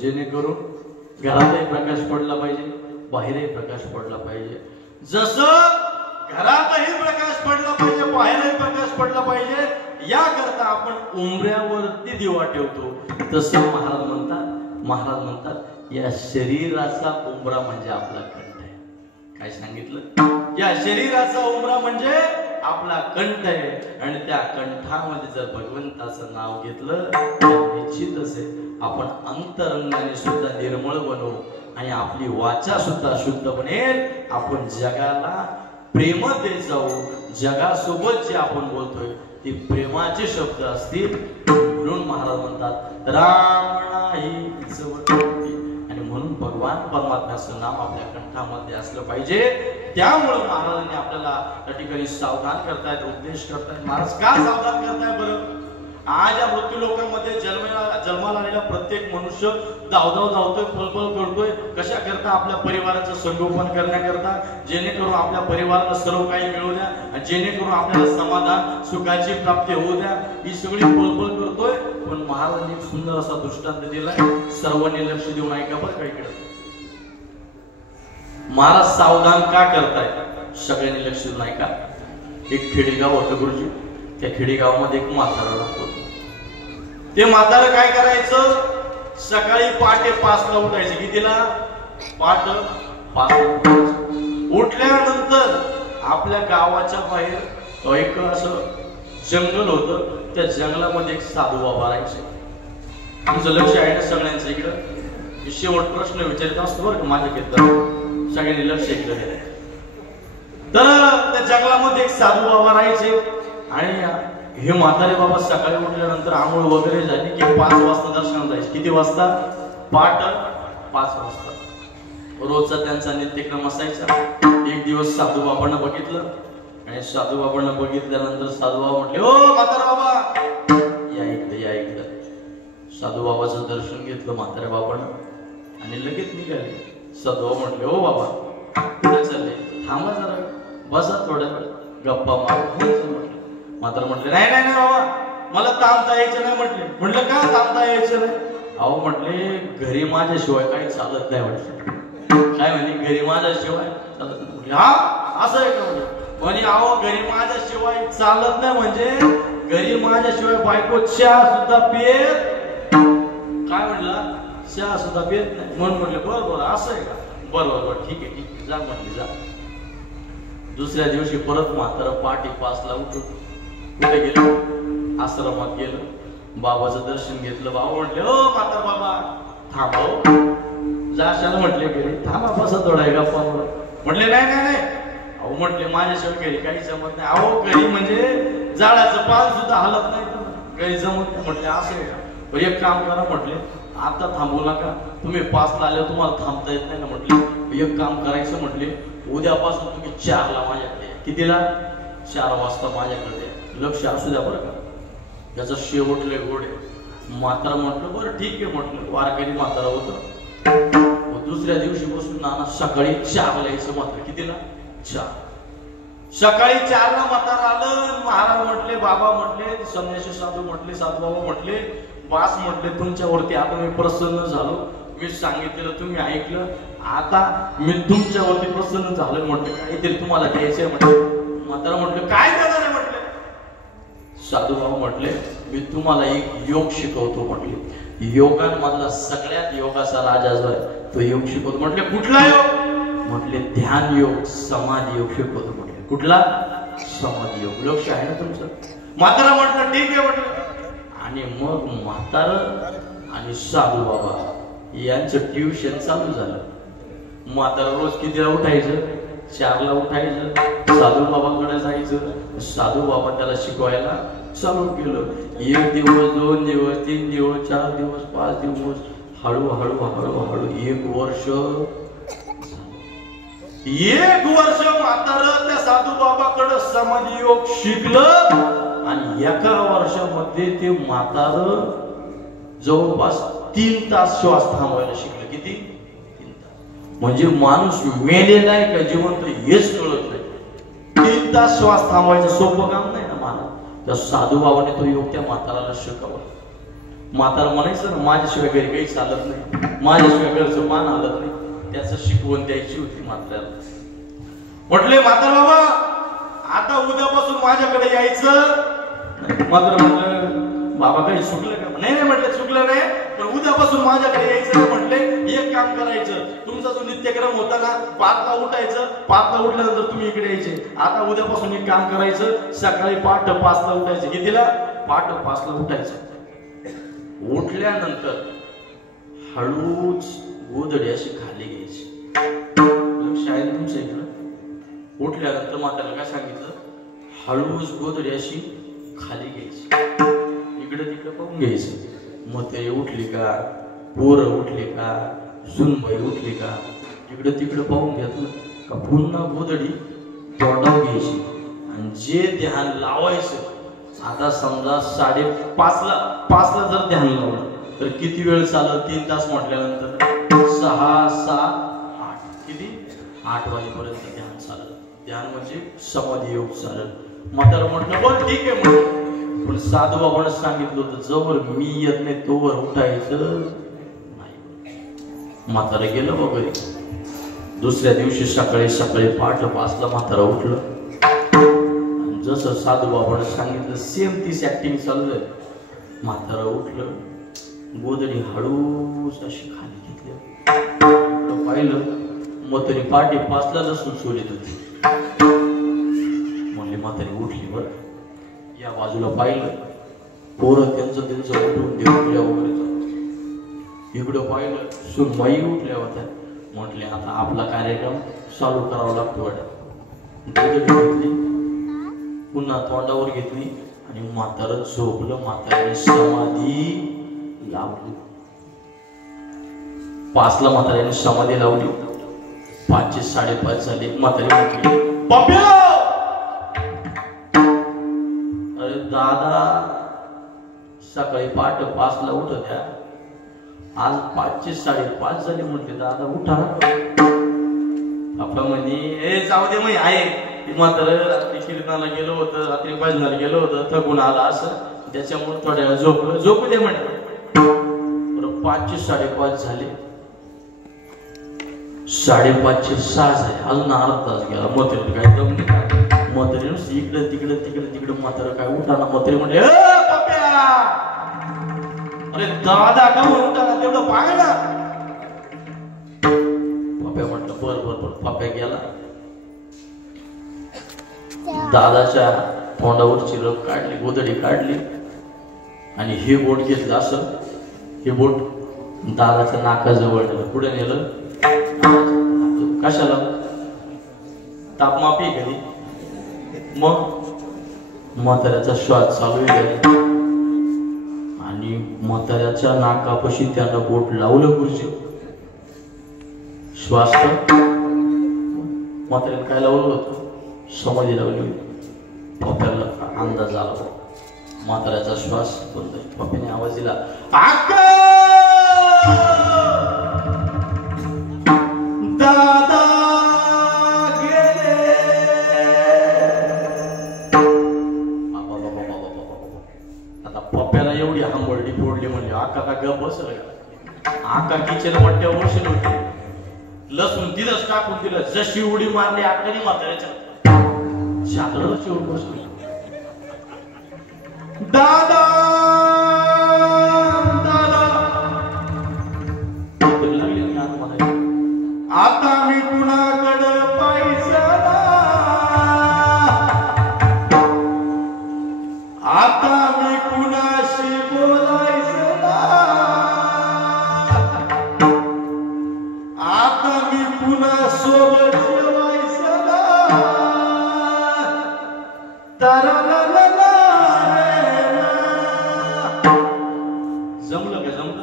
जेणेकरून घरातही प्रकाश पडला पाहिजे, बाहेरही प्रकाश पडला पाहिजे. जसं घरातही प्रकाश पडला पाहिजे, बाहेरही प्रकाश पडला पाहिजे, याकरता आपण उंबऱ्यावरती दिवा ठेवतो. तसं महाराज म्हणतात या शरीराचा उंबरा म्हणजे आपला कंठ आहे. काय सांगितलं? या शरीराचा उंबरा म्हणजे आपला कंठ आहे. आणि त्या कंठामध्ये जर भगवंताचं नाव घेतलं तर निश्चितच आहे आपण अंतरंगाने सुद्धा निर्मळ बनवू आणि आपली वाचा सुद्धा शुद्ध बनेल. आपण जगाला प्रेम देत जाऊ. जगासोबत जे आपण बोलतोय ते प्रेमाचे शब्द असतील. म्हणून महाराज म्हणतात राम नाही आणि म्हणून भगवान परमात्म्याचं नाम आपल्या कंठामध्ये असलं पाहिजे. त्यामुळे महाराजांनी आपल्याला त्या ठिकाणी सावधान करतायत, उपदेश करतायत. महाराज का सावधान करताय बरं? आज या मृत्यू लोकांमध्ये जन्माला आलेला प्रत्येक मनुष्य धावतोय, पळपळ करतोय. कशा करता? आपल्या परिवाराचं संगोपन करण्याकरता, जेणेकरून आपल्या परिवाराला सर्व काही मिळू द्या, जेणेकरून आपल्याला समाधान सुखाची प्राप्ती होऊ द्या, ही सगळी पळपळ करतोय. पण महाराजांनी एक सुंदर असा दृष्टांत दिलाय. सर्वांनी लक्ष देऊन ऐका बरं. काय केलं महाराज सावधान का करताय? सगळ्यांनी लक्ष देऊन ऐका. एक खेडेगाव होतं गुरुजी. त्या खेडेगावामध्ये एक म्हातारा राहतो. ते म्हातारा काय करायचं? सकाळी पहाटे 5ला उठायचं. कितीला? पहाटे 5ला. उठल्यानंतर आपल्या गावाच्या बाहेर एक असं जंगल होतं. त्या जंगलामध्ये एक साधू बाबा राहायचे. तुमचं लक्ष आहे ना सगळ्यांचं इकडं? शेवट प्रश्न विचारित असतो बरं का माझ्या घेतलं. सगळ्यांनी लक्ष इकडे दिलं. तर त्या जंगलामध्ये एक साधू बाबा राहायचे. आणि हे म्हातारे बाबा सकाळी उठल्यानंतर आंघोळ वगैरे झाली की 5 वाजता दर्शनाला जायचे. किती वाजता? पहाटे 5 वाजता. रोजचा त्यांचा नित्यक्रम असायचा. एक दिवस साधू बाबांना बघितलं आणि साधू बाबांना बघितल्यानंतर साधू बाबा म्हटले, ओ म्हातारा बाबा या इकडे, या इकडे. साधू बाबाचं दर्शन घेतलं म्हाताऱ्या बाबांना आणि लगेच निघाले. साधू बाबा म्हटले, ओ बाबा कुठे चालले? थांबा जरा, बसा थोड्या वेळ, गप्पा मार. म्हातारा म्हटले, नाही नाही बाबा, मला थांबता यायचं नाही. म्हटलं का थांबता यायचं नाही? अहो म्हटले घरी माझ्याशिवाय काही चालत नाही. म्हटलं काय म्हणे? घरी माझ्याशिवाय चालत नाही. हा असं आहे का? म्हणे अहो घरी माझ्याशिवाय चालत नाही म्हणजे घरी माझ्याशिवाय बायको चहा सुद्धा पियत. काय म्हटलं? चहा सुद्धा पियत नाही. म्हणून म्हटलं बरं असं आहे का? बरोबर ठीक आहे ठीक आहे, जा म्हटले जा. दुसऱ्या दिवशी परत म्हातारा पहाटे 5ला उठून कुठे गेलो? आश्रमात गेलो, बाबाचं दर्शन घेतलं. बाबा म्हटले, ओ म्हातार बाबा थांबव, जाशाला म्हटले घरी, थांबा बसा थोडा गप्पा. म्हटले नाही नाही नाही, अहो म्हटले माझ्याशिवाय घरी काही जमत नाही. अहो घरी म्हणजे झाडाचं पान सुद्धा हलत नाही, घरी जमत नाही. म्हटले असं आहे का? एक काम करा म्हटले, आता थांबू नका, तुम्ही 5ला आल्यावर तुम्हाला थांबता येत नाही ना. म्हटले एक काम करायचं म्हटले, उद्यापासून तुम्ही 4ला माझ्याकडे. कितीला? 4 वाजता माझ्याकडे. लक्ष असू द्या बरं का, त्याचा शेवटले गोडे. म्हातारा म्हटलं बरं ठीक आहे म्हटलं, वारकरी म्हातारा होतं. दुसऱ्या दिवशीपासून नाना सकाळी 4ला यायचं. मात्र कितीला? 4. सकाळी 4ला म्हातारा आलं. महाराज म्हटले, बाबा म्हटले, संन्यासी साधू म्हटले, साधू बाबा म्हटले, बास म्हटले तुमच्यावरती आता मी प्रसन्न झालो. मी सांगितलेलं तुम्ही ऐकलं, आता मी तुमच्यावरती प्रसन्न झालो. म्हटलं काहीतरी तुम्हाला द्यायचंय म्हटलं. म्हातारा म्हटलं काय देणार आहे म्हटले. साधू बाबा म्हटले मी तुम्हाला एक योग शिकवतो म्हटले. योगांमधला सगळ्यात योगाचा राजा जो आहे तो योग शिकवतो म्हटले. कुठला योग? म्हटले ध्यान योग, समाधी योग शिकवतो म्हटले. कुठला? समाधी योग. लक्ष आहे ना तुमचं? म्हातारा म्हटलं ठीक आहे म्हटलं. आणि मग म्हातारा आणि साधू बाबा यांचं ट्युशन चालू झालं. म्हातारा रोज कितीला उठायचं? 4ला उठायचं, साधू बाबांकडे जायचं. साधू बाबा त्याला शिकवायला चालू केलं. 1 दिवस, 2 दिवस, 3 दिवस, 4 दिवस, 5 दिवस, हळूहळू हळूहळू 1 वर्ष. 1 वर्ष म्हातारा त्या साधू बाबाकडे समाधी योग शिकलं. आणि 1 वर्षामध्ये ते म्हातारा जवळपास 3 तास श्वास थांबवायला शिकलं. किती? 3 तास. म्हणजे माणूस मेलेला आहे का जिवंत हेच कळत नाही. 3 तास श्वास थांबवायचं सोपं काम नाही ना मला. त्या साधू बाबाने तो योग त्या म्हाताराला शिकवला. म्हातारा म्हणायचं ना माझ्याशिवाय घरी काही चालत नाही, माझ्याशिवाय घरचं मान हलत नाही. त्याचं शिकवण द्यायची होती म्हाताऱ्याला. म्हटले म्हातार बाबा आता उद्यापासून माझ्याकडे यायचं. मात्र म्हटलं बाबा काही चुकलं का? नाही नाही म्हटलं चुकलं नाही, पण उद्यापासून माझ्याकडे यायचं. म्हटले एक काम करायचं, तुमचा जो नित्यक्रम होता ना 5ला उठायचं, 5ला उठल्यानंतर तुम्ही इकडे यायचे. आता उद्यापासून एक काम करायचं, सकाळी पहाटे 5ला उठायचं. कितीला? पहाटे 5ला उठायचं. उठल्यानंतर हळूच गोधडी अशी खाली घ्यायची. लक्ष आहे तुमच्या इकडं? उठल्यानंतर माताला काय सांगितलं? हळूच गोधडी अशी खाली घ्यायची, इकडे तिकडे पाहून घ्यायचं. म्हातारी उठली का, पोरं उठली का, सुनबाई उठली का, इकडे तिकडे पाहून घेतलं का पुन्हा गोधडी तोंडावर घ्यायची. आणि जे ध्यान लावायचं, आता समजा 5:30ला जर ध्यान लावलं तर किती वेळ चाललं? 3 तास म्हटल्यानंतर 6, 7, 8 किती? 8 वाजेपर्यंत ध्यान चाललं. ध्यान म्हणजे समाधी योग चाललं. म्हातारा म्हटलं बरं ठीक आहे म्हटलं, पण साधू बाबांना सांगितलं होतं जोवर मी येत नाही तोवर उठायचं नाही. म्हातारा गेलं बघ घरी. दुसऱ्या दिवशी सकाळी पहाटे 5ला म्हातारा उठलं. जसं साधू बाबांना सांगितलं सेम तीच ऍक्टिंग चालू आहे. म्हातारा उठलं, गोधडी हळूच अशी खाली घेतली. पाहिलं म्हातारी पहाटे 5ला लसूण सोडत होती. म्हणले म्हातारी उठली बरं. या बाजूला पाहिलं पोरं त्यांचं उठून देवल्या वगैरे जात. इकडं पाहिलं सुनबाई उठल्या होत्या. म्हटले आता आपला कार्यक्रम चालू करावा लागतो. गोधडी घेतली, पुन्हा तोंडावर घेतली आणि म्हातारं झोपलं. म्हाताऱ्याने समाधी लावली. 5ला म्हाताऱ्याने समाधी लावली. 5चे 5:30 झाले. म्हातारी म्हटली पप्या, अरे दादा सकाळी पहाटे 5ला उठत्या, आज 5चे 5:30 झाले. म्हटले दादा उठा. आपला म्हणे ए जाऊ दे मग आहे म्हातारं रात्री कीर्तनाला गेलो होतं, रात्री भजनाला गेलो होतं, थकून आला असं, त्याच्यामुळे थोड्या वेळ झोपू दे म्हटलं. 5चे 5:30 झाले. 5:30चे 6 झाले. अजून अर्धा तास गेला. म्हातारी काय दम नाही. म्हातारी तिकडे म्हातारं काय उठा ना. म्हातारी म्हटले पप्या, अरे दादा का उठा ना, तेवढं पाय ना. पप्या म्हटलं बर. पप्या गेला. दादाच्या तोंडावरची रग काढली, गोदडी काढली आणि हे बोट घेतलं असं, हे बोट दादाच्या नाकाजवळ नेलं. पुढे नेलं. कशाला? तापमापी कधी. मग म्हाताऱ्याचा श्वास चालू झाला आणि म्हाताऱ्याच्या नाकापाशी त्यानं बोट लावलं गुरुजी. श्वास म्हाताऱ्यानं काय लावलं होतं? समाधी लावली होती. पप्प्याला अंदाज आला, म्हाताऱ्याचा श्वास बंद. पप्प्याने आवाज दिला, दादा गेले. आता पप्प्याला एवढी हंबरडी फोडली म्हणजे आका का गप बसलं का? आका किचन मोठ्या बसले होते, लसूण तिथंच टाकून दिलं. जशी उडी मारली आकाने म्हाताऱ्याच्या चादरच येऊन बसली. दादा दादा लागली आता मी कुणाकडं पाहायचं ना, आता मी कुणाशी बोलायचं ना, आता मी कुणासोबत जेवायचं ना. जमलं का? जमलं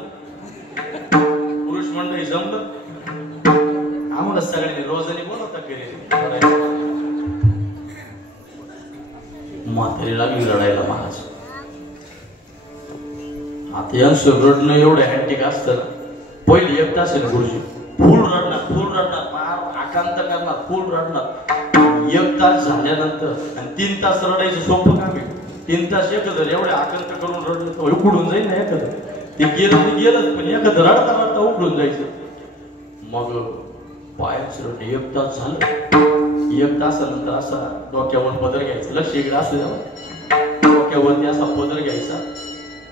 पुरुष मंडळी, जमलं. आम्हाला सगळ्यांनी रोजाने बोलवता घरी. म्हातारी लागली रडायला महाराज. आता यांचं रडणं एवढं हॅन्टिक असतं ना. पहिले एक तास आहे ना गुरुजी, फुल रडणार, फुल रडणार, आकांत करणार, फुल रडणार. एक तास झाल्यानंतर आणि 3 तास रडायचं सोपं काम आहे. 3 तास एकत्र एवढे आकांत करून रडलं तर उकडून जाईल ना एखादं. ते गेलं ते गेलंच, पण एखादं रडता रडता उकडून जायचं. मग पायाचं रडणं 1 तास झालं. 1 तासानंतर असा डोक्यावर पदर घ्यायचा, लक्ष इकडे असू द्यावा. डोक्यावरती असा पदर घ्यायचा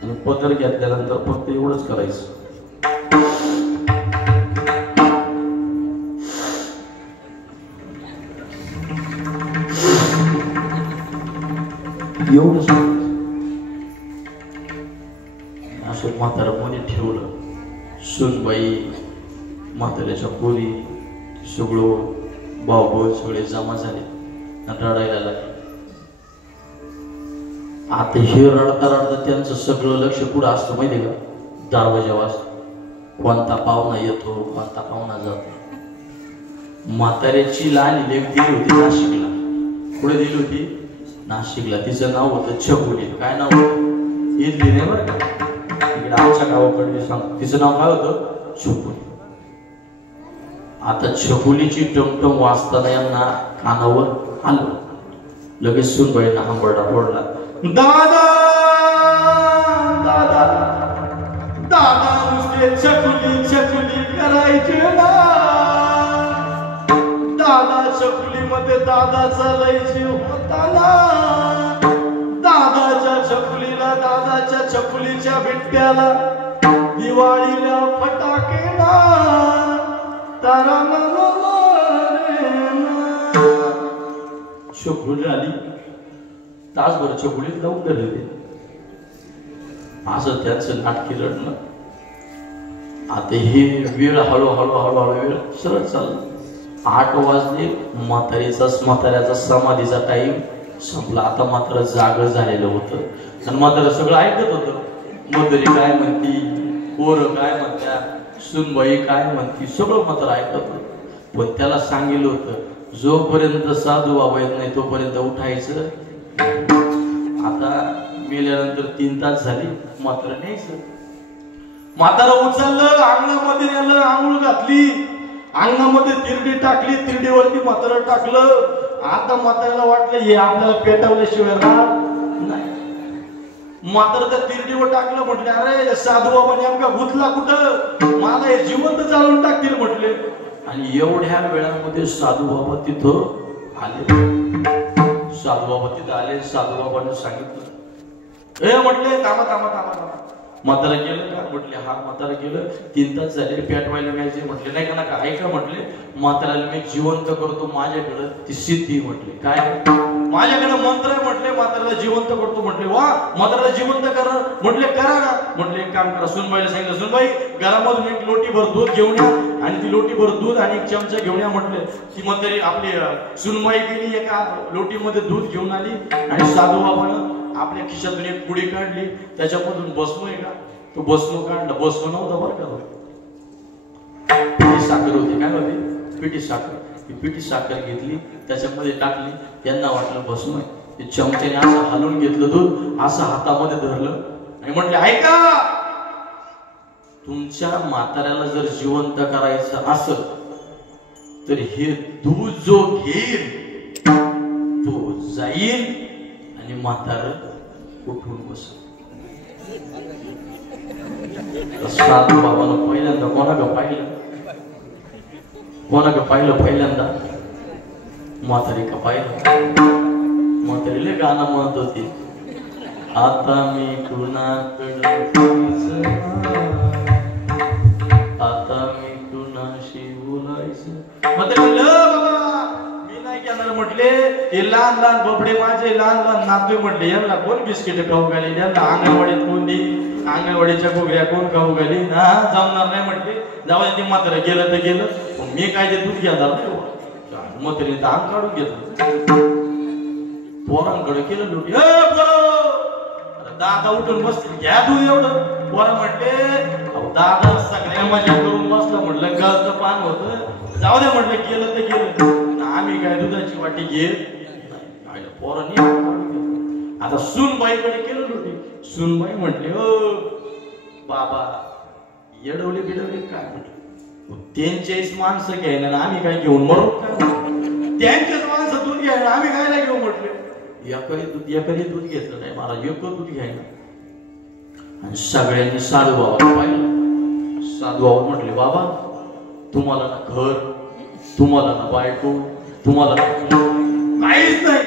आणि पदर घेतल्यानंतर फक्त एवढंच करायचं. एवढंच असं म्हातारा मध्ये ठेवलं. सुनबाई, म्हाताऱ्याच्या पोरी, सगळं भाऊ सगळे जमा झाले आणि रडायला लागले. आता हे रडता रडता त्यांचं सगळं लक्ष पुढं असतं माहिती का? दरवाजावर असतं. कोणता पाहुणा येतो, कोणता पाहुणा जातो. म्हाताऱ्याची लहान लेक दिली होती नाशिकला. पुढे दिली होती नाशिकला. तिचं नाव होतं छकुली. काय नाव होतं? इथली नाही बरं का, इकडे आमच्या गावाकडे सांग. तिचं नाव काय होतं? छकुली. आता छकुलीची टमटम वाजताना यांना कानावर आलं. लगेच सुनबाईंना हंबरडा फोडला. दादा दादा दादा नुसते छकुली छकुली करायचे ना. दादा छकुलीमध्ये दादाचा लय जीव होता ना. दादाच्या छकुलीला, दादाच्या छकुलीच्या बिट्ट्याला दिवाळीला फटाके ना. तारा छकुली आली. तासभर छकुलीत लावून धरले. असं त्याचं नाटकी रडणं. आता हे वेळ हळूहळू हळूहळू वेळ सरळ चाललं. 8 वाजले. म्हाताऱ्याचा समाधीचा टाइम संपला. आता मात्र जाग झालेलं होतं आणि मात्र सगळं ऐकत होतं. म्हातारी काय म्हणती, पोरं काय म्हणत्या, सुनबाई काय म्हणती, सगळं मात्र ऐकत होतं. पण त्याला सांगितलं होतं जोपर्यंत साधू बाबा येत नाही तोपर्यंत उठायचं. आता मेल्यानंतर 3 तास झाली. मात्र न्यायचं. म्हातारा उचललं, अंगणामध्ये नेलं, आंघोळ घातली, अंगामध्ये तिरडी टाकली, तिरडीवरती म्हातारा टाकलं. आता म्हाताऱ्याला वाटलं हे आपल्याला पेटवल्याशिवाय नाही. म्हातारा त्या तिरडीवर टाकलं. म्हटले अरे साधू बाबा नेमका गुतला कुठं, मला हे जिवंत जाळून टाकतील म्हटले. आणि एवढ्या वेळामध्ये साधू बाबा तिथं आले. साधू बाबा तिथं आले. साधू बाबांनी सांगितलं, ए म्हटले थांबा थांबा थांबा थांबा. म्हातारा गेलं का? म्हटले हा. म्हातारा गेलं. 3 तास झाले, पेटवायला न्यायचे. म्हटले नाही का नका, ऐका म्हटले, म्हाताऱ्याला मी जिवंत करतो, माझ्याकडं ती सिद्धी म्हटले. काय? माझ्याकडे मंत्र आहे म्हटले, म्हाताऱ्याला जिवंत करतो म्हटले. वा, म्हाताऱ्याला जिवंत करा म्हटले, करा ना म्हटले. एक काम करा, सुनबाईला सांगितलं, सुनबाई घरामधून एक लोटीभर दूध घेऊन या आणि ती लोटीभर दूध आणि एक चमचा घेऊन या म्हटले. ती म्हातारी आपली सुनबाई गेली, एका लोटीमध्ये दूध घेऊन आली आणि साधूबाबानं आपल्या खिशातून एक पुडी काढली, त्याच्यामधून भस्म आहे का, तो भस्म काढला. भस्म नव्हता बरं का, पिठी साखर होती. काय होती? पिठी साखर. ती पिठी साखर घेतली, त्याच्यामध्ये टाकली. त्यांना वाटलं भस्म आहे. ते चमच्याने असं हलवून घेतलं दूध, असं हातामध्ये धरलं आणि म्हटले, ऐका, तुमच्या म्हाताऱ्याला जर जिवंत करायचं असं तर हे दूध जो घेईल तो जाईल आणि म्हातारं उठून बसेल. साधू बाबानं पहिल्यांदा कोणाकडे पाहिलं? पहिल्यांदा म्हातारी का पाहिलं? म्हातारीले गाणं म्हणत होती, आता मी कुणाकडं, आता मी कुणाशी बोलायचं. म्हातारी म्हणलं, बाबा मी नाही घेणार म्हटले, हे लहान लहान बबडे माझे लहान लहान नातू म्हटले, यांना कोण बिस्किट खाऊ घाली, यांना अंगणवाडीत कोण देईल, अंगणवाडीच्या गोगऱ्या कोण खाऊ घाली, ना जमणार नाही म्हटले. जाऊ ते म्हातारं गेलं तर गेलं, मी काय ते दूध घेणार नाही. म्हातारी तर अंग काढून घेतलं, पोरांकडे केलं लोटी. दादा उठून बसतील, घ्या दूध एवढं. पोरं म्हटले, दादा सगळ्या मजा करून बसला म्हटलं, गळतं पान होतं, जाऊ दे म्हटलं, केलं तर गेलं, आम्ही काय दुधाची वाटी घेत. पोरांनी आता सुनबाईकडे केलं लोटी. सुनबाई म्हटले, ओ बाबा येडवले बिडवले काय म्हटलं, त्यांचेच माणसं घ्यायला आम्ही काय घेऊन मरू काय, त्यांचेच माणसं दूध घ्यायला आम्ही काय नाही घेऊ म्हटले. एकही दूध घेतलं नाही, मला एक दूध घ्यायला. आणि सगळ्यांनी साधूबाबाला पाहिलं. साधूबाबा म्हटले, बाबा तुम्हाला ना घर, तुम्हाला ना बायको, तुम्हाला काहीच नाही,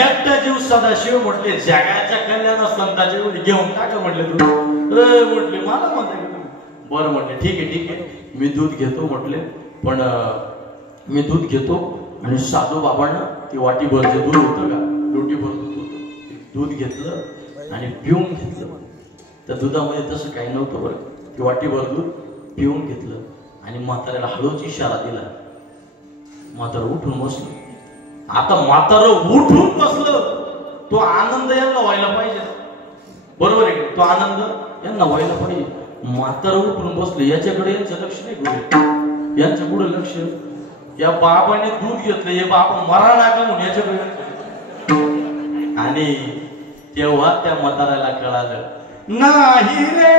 एकटा जीव सदाशिव म्हटले, जगाच्या कल्याण संतांचे घेऊन टाका म्हटले. तू म्हटले, मला म्हणते बरं म्हटले, ठीक आहे मी दूध घेतो म्हटले. पण मी दूध घेतो आणि साधू बाबांना ती वाटीभर जे दूध होतं का, लोटीभर दूध होतं, दूध घेतलं आणि पिऊन घेतलं. त्या दुधामध्ये तसं काही नव्हतं बरं. ती वाटीभर दूध पिऊन घेतलं आणि म्हाताऱ्याला हळूच इशारा दिला. म्हातारं उठून बसलं. आता म्हातारं उठून बसलं, तो आनंद यांना व्हायला पाहिजे, बरोबर आहे, तो आनंद यांना व्हायला पाहिजे. म्हातारं उठून बसलं, याच्याकडे यांचं लक्ष नाही करू, यांच्या पुढे लक्ष, या बाबाने दूध घेतलं, हे बाबा मरा नाका म्हणून याच्याकडे. आणि तेव्हा त्या म्हाताऱ्याला कळालं, नाही रे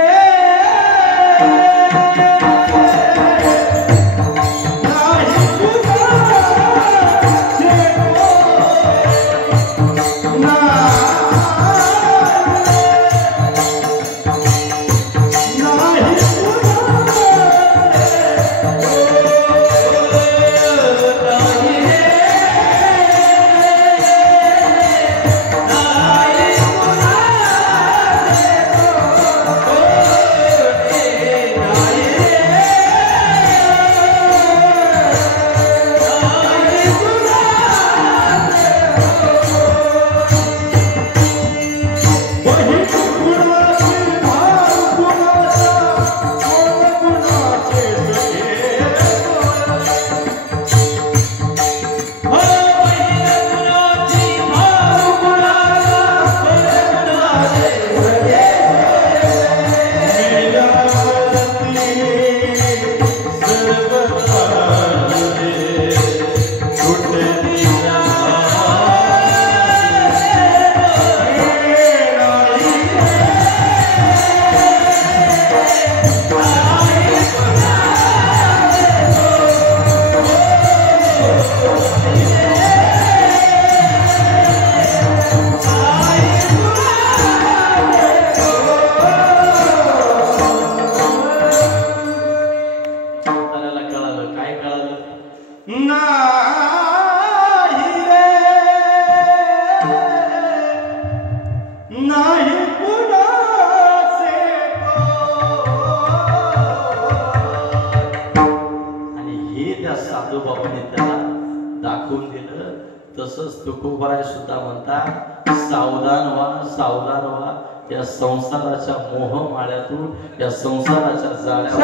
तसंच तुकोबाराय सुद्धा म्हणतात सावधान व्हा या संसाराच्या मोह माळ्यातून या संसाराच्या जाळ्यातून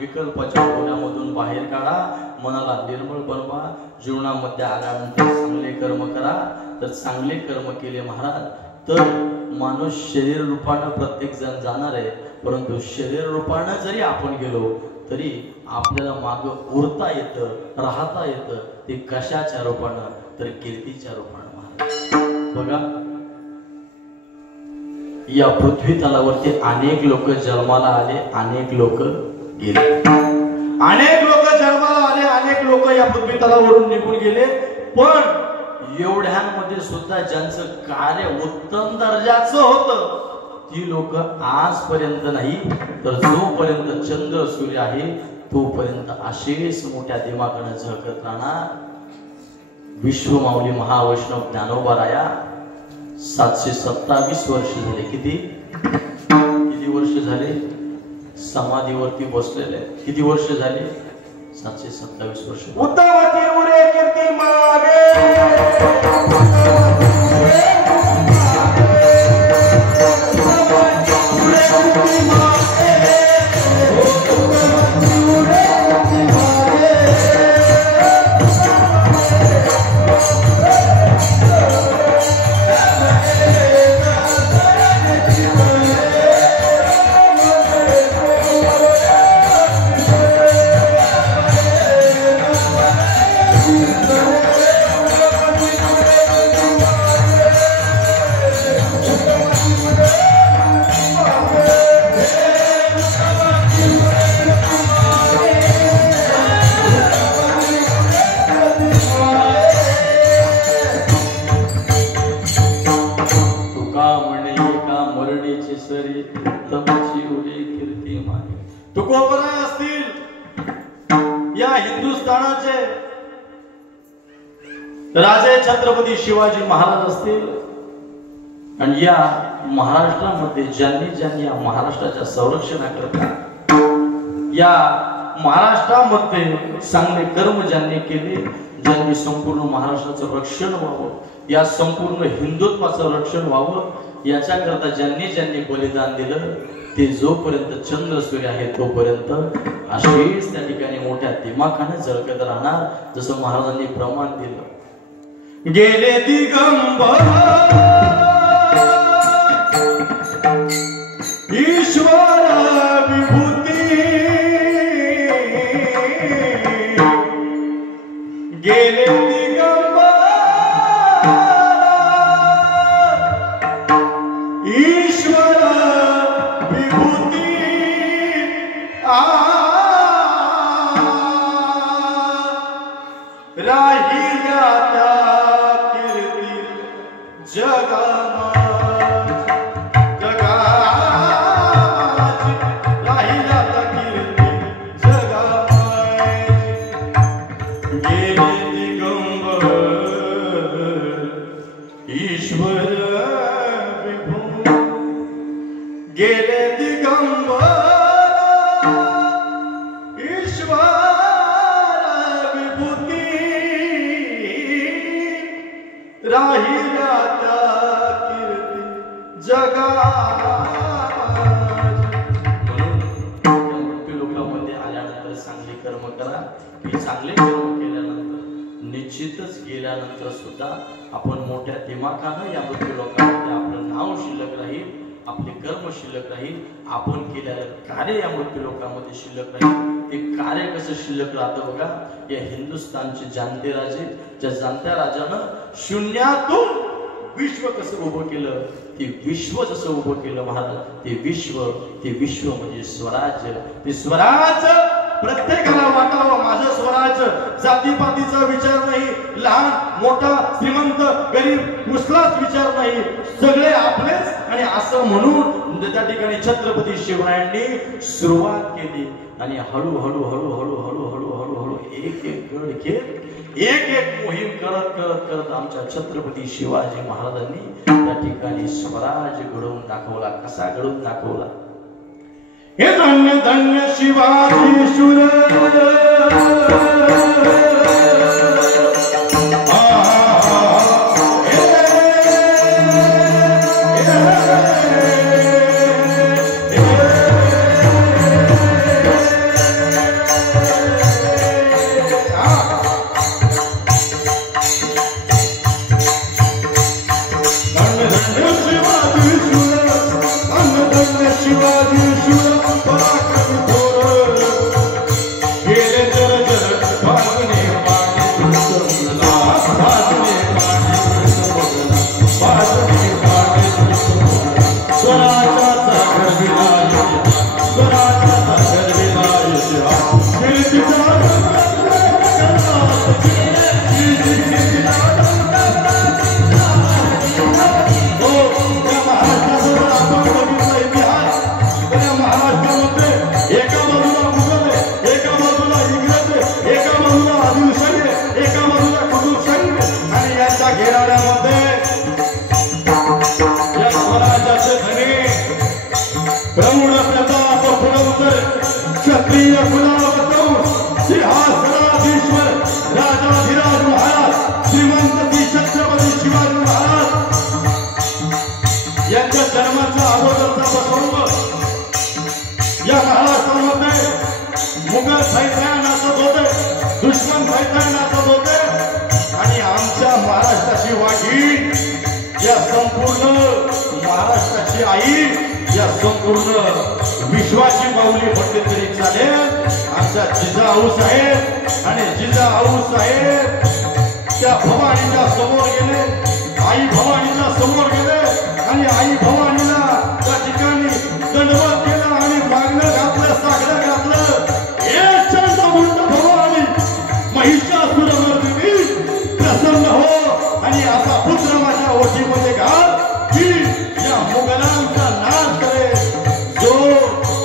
विकल्पाच्या डोळ्यामधून बाहेर काढा, मनाला निर्मळ बनवा. जीवनामध्ये आल्यानंतर चांगले कर्म करा. तर चांगले कर्म केले महाराज तर माणूस शरीर रूपानं प्रत्येक जण जाणार आहे, परंतु शरीर रूपानं जरी आपण गेलो तरी आपल्याला माग उरता येतं, राहता येतं. ते कशाच्या रूपानं तर कीर्तीच्या रूपानं महाराज. बघा या पृथ्वी तलावरती अनेक लोक जन्माला आले, अनेक लोक गेले. अनेक लोक जन्माला आले, अनेक लोक या पृथ्वी तलावरून निघून गेले. पण एवढ्यांमध्ये सुद्धा ज्यांचं कार्य उत्तम दर्जाचं होतं ती लोक आजपर्यंत नाही, तर जोपर्यंत चंद्र सूर्य आहे तोपर्यंत अशीच मोठ्या दिमागाने झळकत राहणार. विश्वमाऊली महावैष्णव ज्ञानोबाराया 727 वर्ष झाले. किती वर्ष झाले समाधीवरती बसलेले? किती वर्ष झाले? 727 वर्ष. उत्तमती उरे कीर्ती मागे तुकोबराय असतील, या हिंदुस्थानाचे राजे छत्रपती शिवाजी महाराज असतील, आणि या महाराष्ट्रामध्ये ज्यांनी या महाराष्ट्राच्या संरक्षणाकरता या महाराष्ट्रामध्ये चांगले कर्म ज्यांनी केले, ज्यांनी संपूर्ण महाराष्ट्राचं रक्षण व्हावं, या संपूर्ण हिंदुत्वाचं रक्षण व्हावं, याच्याकरता ज्यांनी बलिदान दिलं ते जोपर्यंत चंद्र सूर्य आहे तोपर्यंत अशीच त्या ठिकाणी मोठ्या दिमाखाने झळकत राहणार. जसं महाराजांनी प्रमाण दिलं. गेले दिगंबर ईश्वर विभूती, गेले दिगंबर ईश्वर विभूती, राहिल्या त्या कीर्ती जगा जगा गेले दिगंबर ईश्वर विभू गेले दिगंबर ईश्वर विभूती राहिल्या त्या कीर्ती जगा लोकांमध्ये आल्यानंतर चांगले कर्म करा. हे चांगले कर्म केल्यानंतर निश्चितच गेल्यानंतर सुद्धा आपण मोठ्या दिमाखानं या मृत्यू लोकांमध्ये आपलं नाव शिल्लक राहील, आपले कर्म शिल्लक राहील, आपण केलेलं कार्य या मृत्यू लोकांमध्ये शिल्लक राहील. ते कार्य कसं शिल्लक राहतं बघा. या हिंदुस्थानचे जाणते राजे, ज्या जाणत्या राजानं शून्यातून विश्व कसं उभं केलं, ते विश्व जसं उभं केलं महाराज, ते विश्व म्हणजे स्वराज्य. ते स्वराज्य प्रत्येकाला वाटावं. माझं स्वराज्य जातीपातीचा विचार नाही, लहान मोठा श्रीमंत गरीब कुठलाच विचार नाही, सगळे आपलेच. आणि असं म्हणून त्या ठिकाणी छत्रपती शिवरायांनी सुरुवात केली. आणि हळूहळू एक गड घेत एक मोहीम करत आमच्या छत्रपती शिवाजी महाराजांनी त्या ठिकाणी स्वराज्य घडवून दाखवला. कसा घडवून दाखवला? हे धन्य धन्य शिवाजी शूर विश्वाची माऊली म्हटले तरी चालेल. आमच्या जिजाऊ साहेब आणि जिजाऊ साहेब त्या भवानीच्या समोर गेले, आई भवानीच्या समोर गेले आणि आई भवानीला त्या ठिकाणी दंडवत केला आणि मागणं घातलं, सागडं घातलं. हे चंडमुंड भवानी महिषासुरमर्दिनी प्रसन्न हो आणि असा पुत्र माझ्या ओठीमध्ये घाल की या मुघलांचा नाश करेल. जो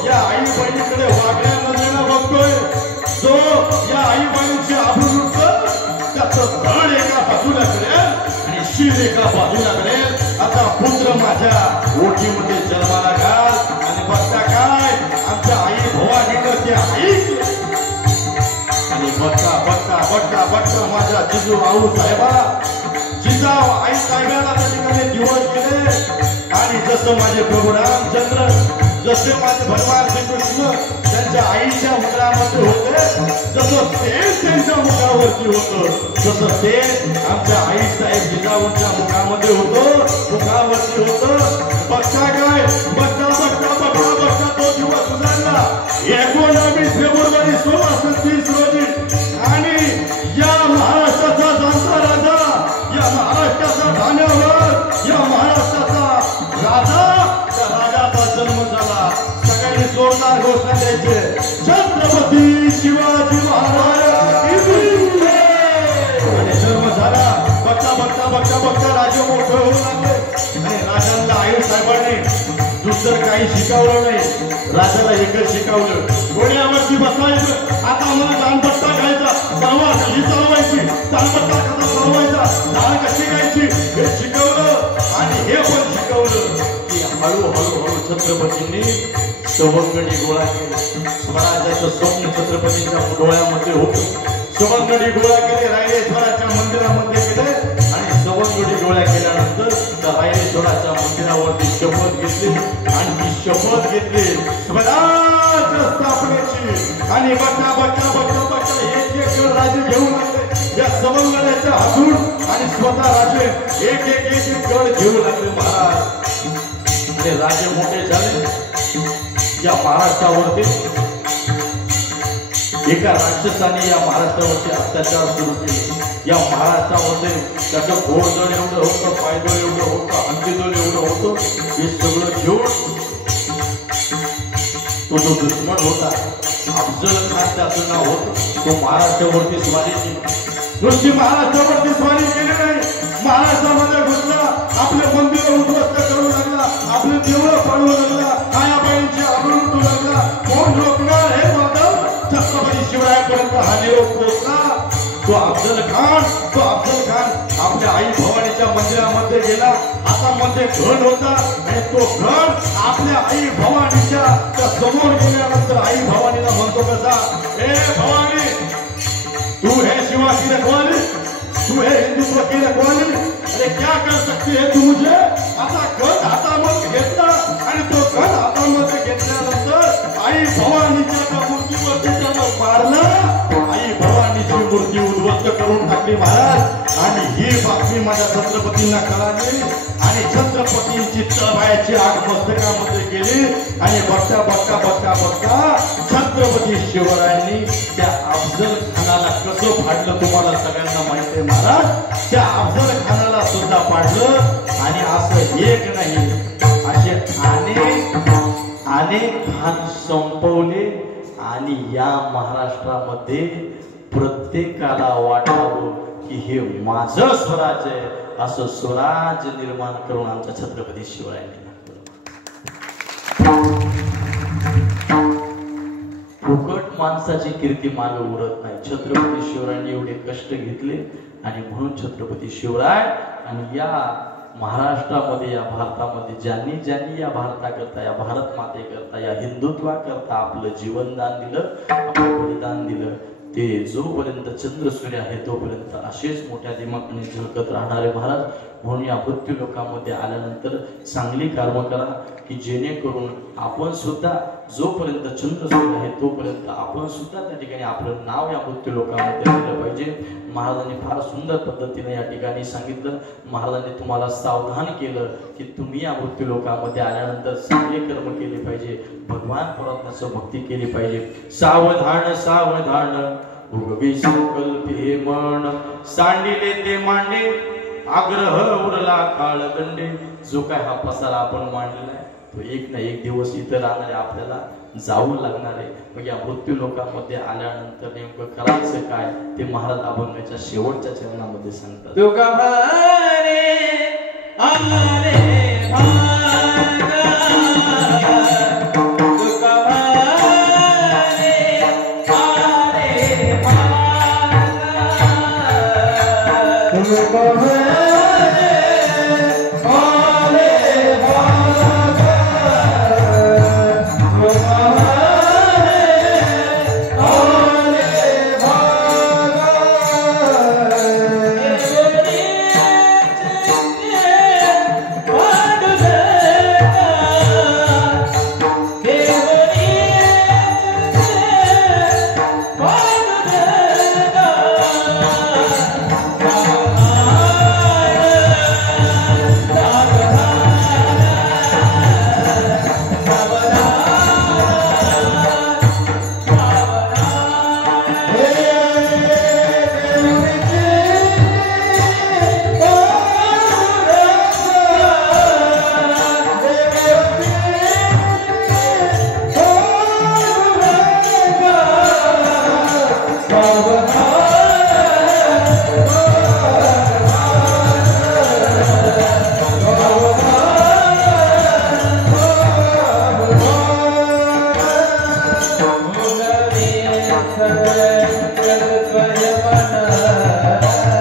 या आई बहिणीकडे वागण्या नजरेनं बघतोय, जो या आई बहिणीची आबरू लुटतो, त्याचं धड एका बाजूला करेल आणि शिर एका बाजूला करेल. आता पुत्र माझ्या ओठीमध्ये जन्माला घाल. आणि बघता काय आमच्या आई भवानीनं ते ऐकलं. आणि बघता माझ्या जिजू आऊ साहेबा जिजाऊ आई साहेबाला त्या ठिकाणी दिवस गेले. आणि जसं माझे प्रभू रामचंद्र, जसे माझे भगवान श्रीकृष्ण त्यांच्या आईच्या मुखामध्ये होते, जसं तेच त्यांच्या मुखावरती होतं, जसं ते आमच्या आई साहेब जिजाऊंच्या मुखामध्ये मुखावरती होतं. बघता काय बघता तो दिवस उजाडला 19 फेब्रुवारी 1630 रोजी. आणि या महाराष्ट्राचा जाणता राजा, या महाराष्ट्राचा ठाण्यावर, या महाराष्ट्राचा राजा, त्या राजाचा जन्म झाला. सगळ्यांनी जोरदार घोषणा द्यायचे, छत्रपती शिवाजी महाराज. आणि जन्म झाला. बघता राजे मोठे होऊ लागले. आणि राजांना आई साहेबांनी दुसरं काही शिकवलं नाही, राजाला एकच शिकवलं, घोड्यावरती बसायचं. आता मला दानपट्टा घ्यायचा, हिचा तालपत्ता कसा चालवायचा, डाळ कशी घ्यायची हे शिकवलं. आणि हे पण शिकवलं की हळूहळू छत्रपतींनी सवंगडी गोळा केले. स्वराज्याचं स्वप्न छत्रपतींच्या डोळ्यामध्ये होतं. सवंगडी गोळा केले, रायरेश्वराच्या मंदिरामध्ये गेले आणि सवंगडी गोळा केल्यानंतर त्या रायरेश्वराच्या मंदिरावरती शपथ घेतली. आणि ती शपथ घेतली स्वराज्य स्थापनेची. आणि बघता बघता बघता बघता एक राजे घेऊन लागले या सवंगड्याच्या हातून. आणि स्वतः राजे एक गड घेऊ लागले महाराज. आणि राजे मोठे झाले. या महाराष्ट्रावरती एका राक्षसाने या महाराष्ट्रावरती अत्याचार सुरू केले. या महाराष्ट्रामध्ये त्याचं घोडदळ एवढं होतं, पायदळ एवढं होतं, हंतीदळ एवढं होतं. हे सगळं घेऊन तो जो दुश्मन होता अफजल खान त्याचं नाव होतं, तो महाराष्ट्रावरती स्वारी केली. नुसती महाराष्ट्रावरती स्वारी केली नाही, महाराष्ट्रामध्ये घुसला, आपले मंदिर उद्ध्वस्त करू लागला, आपले देवळं पाडू लागला, आयाबाईंची आबरू लुटू लागला. कोण रोखणार हे वादळ छत्रपती शिवरायांपर्यंत हा निरोप पोहोचला. तो अफजल खान आपल्या आई भवानीच्या मंदिरामध्ये गेला. हातामध्ये घड होता आणि तो घड आपल्या आई भवानीच्या समोर गेल्यानंतर आई भवानीला म्हणतो कसा, हे भवानी तू है शिवा की रखवाली, तू है हिंदुत्व की रखवाली, अरे क्या कर सकती है तू मुझे. आता गण हातामध्ये घेतला आणि तो गण हातामध्ये घेतल्यानंतर आई भवानीच्या त्या मूर्तीवरती त्याला मारला. आई भवानीची मूर्ती उद्ध्वस्त करून टाकली महाराज. आणि ही बातमी माझ्या छत्रपतींना कळाली आणि छत्रपतींची तळपायाची आग मस्तकामध्ये गेली. आणि बघता बघता बघता बघता छत्रपती शिवरायांनी त्या अफजल खानाला कसं फाडलं तुम्हाला सगळ्यांना माहिती आहे महाराज. त्या अफजल खानाला सुद्धा पाडलं. आणि असं एक नाही, असे अनेक खान संपवले. आणि या महाराष्ट्रामध्ये प्रत्येकाला वाटावं की हे माझं स्वराज्य आहे, असं स्वराज्य निर्माण करून आमच्या छत्रपती शिवरायांनी फुकट माणसाची कीर्ती मागे उरत नाही. छत्रपती शिवरायांनी एवढे कष्ट घेतले आणि म्हणून छत्रपती शिवराय आणि या महाराष्ट्रामध्ये, या भारतामध्ये ज्यांनी या भारताकरता, या भारत मातेकरता, या हिंदुत्वाकरता आपलं जीवनदान दिलं, आपलं बलिदान दिलं, ते जोपर्यंत चंद्र सूर्य आहे तोपर्यंत असेच मोठ्या दिमाखाने झळकत राहणारे महाराज. म्हणून या मृत्यू लोकांमध्ये आल्यानंतर चांगली कर्म करा की जेणेकरून आपण सुद्धा जोपर्यंत चंद्र सूर्य आहे तोपर्यंत आपण सुद्धा त्या ठिकाणी आपलं नाव या मृत्यू लोकांमध्ये दिलं पाहिजे. महाराजांनी फार सुंदर पद्धतीने या ठिकाणी सांगितलं. महाराजांनी तुम्हाला सावधान केलं की तुम्ही या मृत्यू लोकांमध्ये आल्यानंतर चांगले कर्म केले पाहिजे, भगवान परमात्म्याचं भक्ती केली पाहिजे. सावधान सावधान उगवी संकल्पे मन, सांडिले ते मांडे आग्रह उरला काळदंडे. जो काय हा पसारा आपण मांडलेला आहे तो एक ना एक दिवस इथं राहणारे आपल्याला जावं लागणार आहे. मग या मृत्यू लोकांमध्ये आल्यानंतर नेमकं करायचं काय ते महाराज अभंगाच्या शेवटच्या चरणामध्ये सांगतात. Thank you.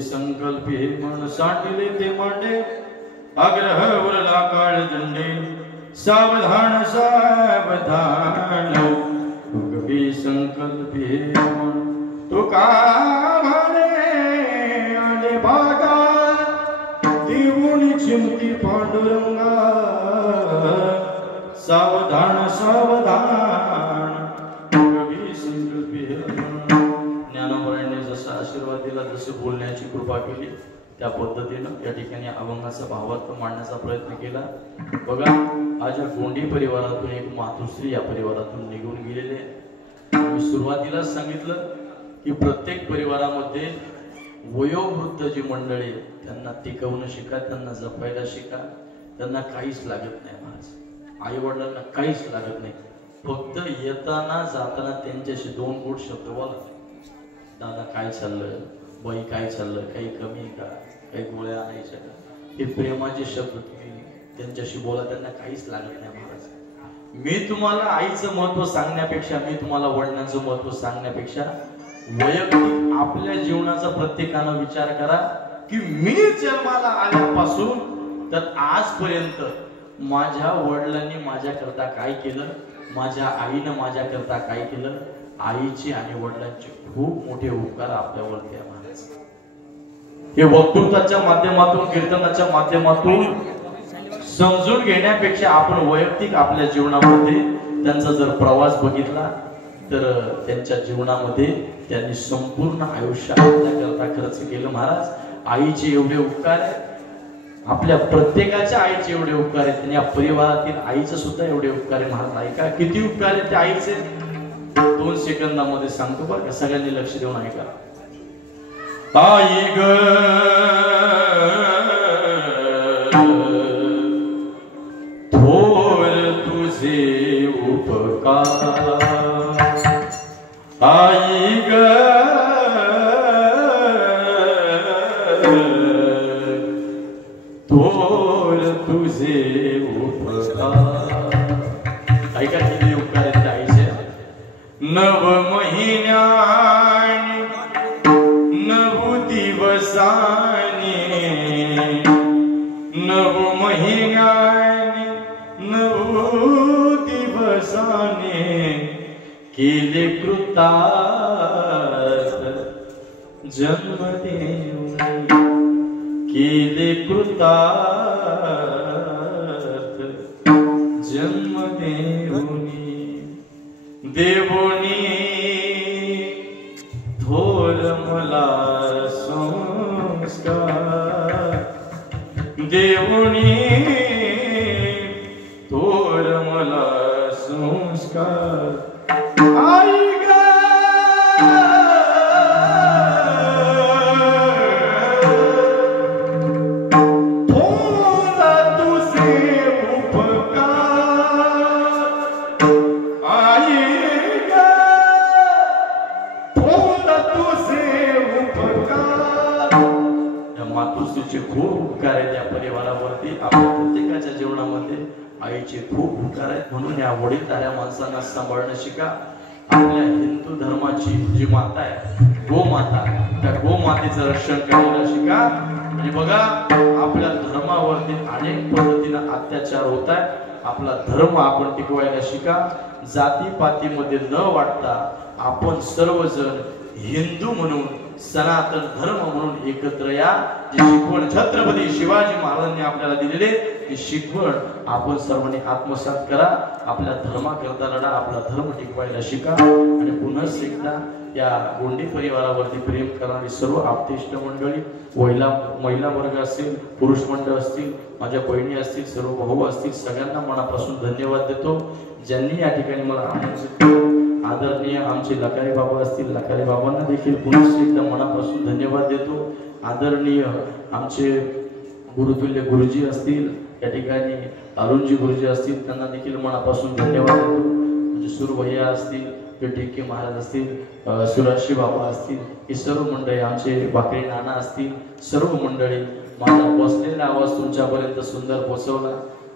संकल्पे मन साठले ते मांडे आग्रह उरला काळ दंडे सावधान सावधान कवी संकल्पे मन तुका म्हणे आले बागा देऊन चिमती पांडुरंगा सावधान सावधान कवी संकल्पे ज्ञानोबरांनी जसा आशीर्वाद दिला जसं बोलण्याची कृपा केली त्या पद्धतीनं या ठिकाणी अभंगाचा भावार्थ मांडण्याचा प्रयत्न केला। बघा आज या गोंडी परिवारातून एक मातुश्री या परिवारातून निघून गेलेले आहे। मी सुरुवातीला सांगितलं की प्रत्येक परिवारामध्ये वयोवृद्ध जी मंडळी त्यांना टिकवणं शिका, त्यांना जपायला शिका। त्यांना काहीच लागत नाही महाराज, आई वडिलांना काहीच लागत नाही, फक्त येताना जाताना त्यांच्याशी दोन गोड शब्द बोला। दादा काय चाललंय, बाई काय चाललंय, काही कमी का, काही गोळ्या आणायच्या का, हे प्रेमाचे शब्द तुम्ही त्यांच्याशी बोला, त्यांना काहीच लागत नाही महाराज। मी तुम्हाला आईचं महत्व सांगण्यापेक्षा, मी तुम्हाला वडिलांचं महत्व सांगण्यापेक्षा वैयक्तिक आपल्या जीवनाचा प्रत्येकानं विचार करा की मी जन्माला आल्यापासून तर आजपर्यंत माझ्या वडिलांनी माझ्याकरता काय केलं, माझ्या आईनं माझ्याकरता काय केलं। आईचे आणि वडिलांचे खूप मोठे उपकार आपल्यावरती आहे महाराज। हे वक्तृत्वाच्या माध्यमातून, कीर्तनाच्या माध्यमातून समजून घेण्यापेक्षा आपण वैयक्तिक आपल्या जीवनामध्ये त्यांचा जर प्रवास बघितला तर त्यांच्या जीवनामध्ये त्यांनी संपूर्ण आयुष्य आपल्याकरता खर्च केलं महाराज। आईचे एवढे उपकार आहेत, आपल्या प्रत्येकाच्या आईचे एवढे उपकार आहेत आणि या परिवारातील आईचे सुद्धा एवढे उपकार आहे. महाराज ऐका किती उपकार आहेत त्या आईचे. 2 सेकंदामध्ये सांगतो बरं का, सगळ्यांनी लक्ष देऊन ऐका. आई ग थोर तुझे उपकार, आई ग थोर तुझे उपकार. ऐका किती उपकार आहेत त्या आईचे. 9 महिन्याने 9 दिवसाने 9 महिन्याने 9 दिवसाने केले कृतार्थ जन्म देऊन, केले कृतार्थ जन्म देऊनी. देवोनी थोर मला संस्कार, देवोनी थोर मला संस्कार. आई ग थोर तुझे उपकार, आई ग थोर तुझे उपकार. या मातृश्रीचे खूप उपकार आहेत या परिवारावरती. आपल्या प्रत्येकाच्या जीवनामध्ये आईचे खूप उपकार आहेत. म्हणून या वडीलधाऱ्या माणसांना सांभाळणं शिका. आपल्या हिंदू धर्माची जी माता आहे गोमाता, त्या गोमातेचं रक्षण करायला शिका. आणि बघा आपल्या धर्मावरती अनेक पद्धतीने अत्याचार होत आहे. आपला धर्म आपण टिकवायला शिका. जातीपातीमध्ये न वाटता आपण सर्वजण हिंदू म्हणून सनातन धर्म म्हणून एकत्र या. जी शिकवण छत्रपती शिवाजी महाराजांनी आपल्याला दिलेले ती शिकवण आपण सर्वांनी आत्मसात करा. आपल्या धर्माकरता लढा, आपला धर्म टिकवायला शिका. आणि पुन्हा एकदा या गोंडी परिवारावरती प्रेम करणारी सर्व आप्तेष्ट मंडळी, महिला वर्ग असतील, पुरुष मंडळ असतील, माझ्या बहिणी असतील, सर्व भाऊ असतील, सगळ्यांना मनापासून धन्यवाद देतो. ज्यांनी या ठिकाणी मला आमंत्रित केलं. आदरणीय आमचे लकारे बाबा असतील, लकारे बाबांना देखील पुन्हा एकदा मनापासून धन्यवाद देतो. आदरणीय आमचे गुरुतुल्य गुरुजी असतील, या ठिकाणी अरुणजी गुरुजी असतील, त्यांना देखील मनापासून धन्यवाद देतो. म्हणजे सुरभैया असतील, टिके महाराज असतील, सुराशी बाबा असतील, ही सर्व मंडळी, आमचे बाकरी नाना असतील, सर्व मंडळी माझा बसलेला आवाज तुमच्यापर्यंत सुंदर पोहोचवला.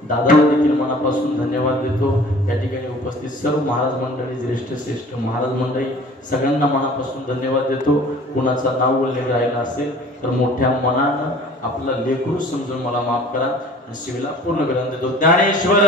दादाला देखील मनापासून धन्यवाद देतो. या ठिकाणी उपस्थित सर्व महाराज मंडळी, श्रेष्ठ महाराज मंडळी, सगळ्यांना मनापासून धन्यवाद देतो. कुणाचा नाव उल्लेख राहिला असेल तर मोठ्या मनानं आपला लेकरू समजून मला माफ करा. आणि शिवला पूर्ण विराम देतो. ज्ञानेश्वर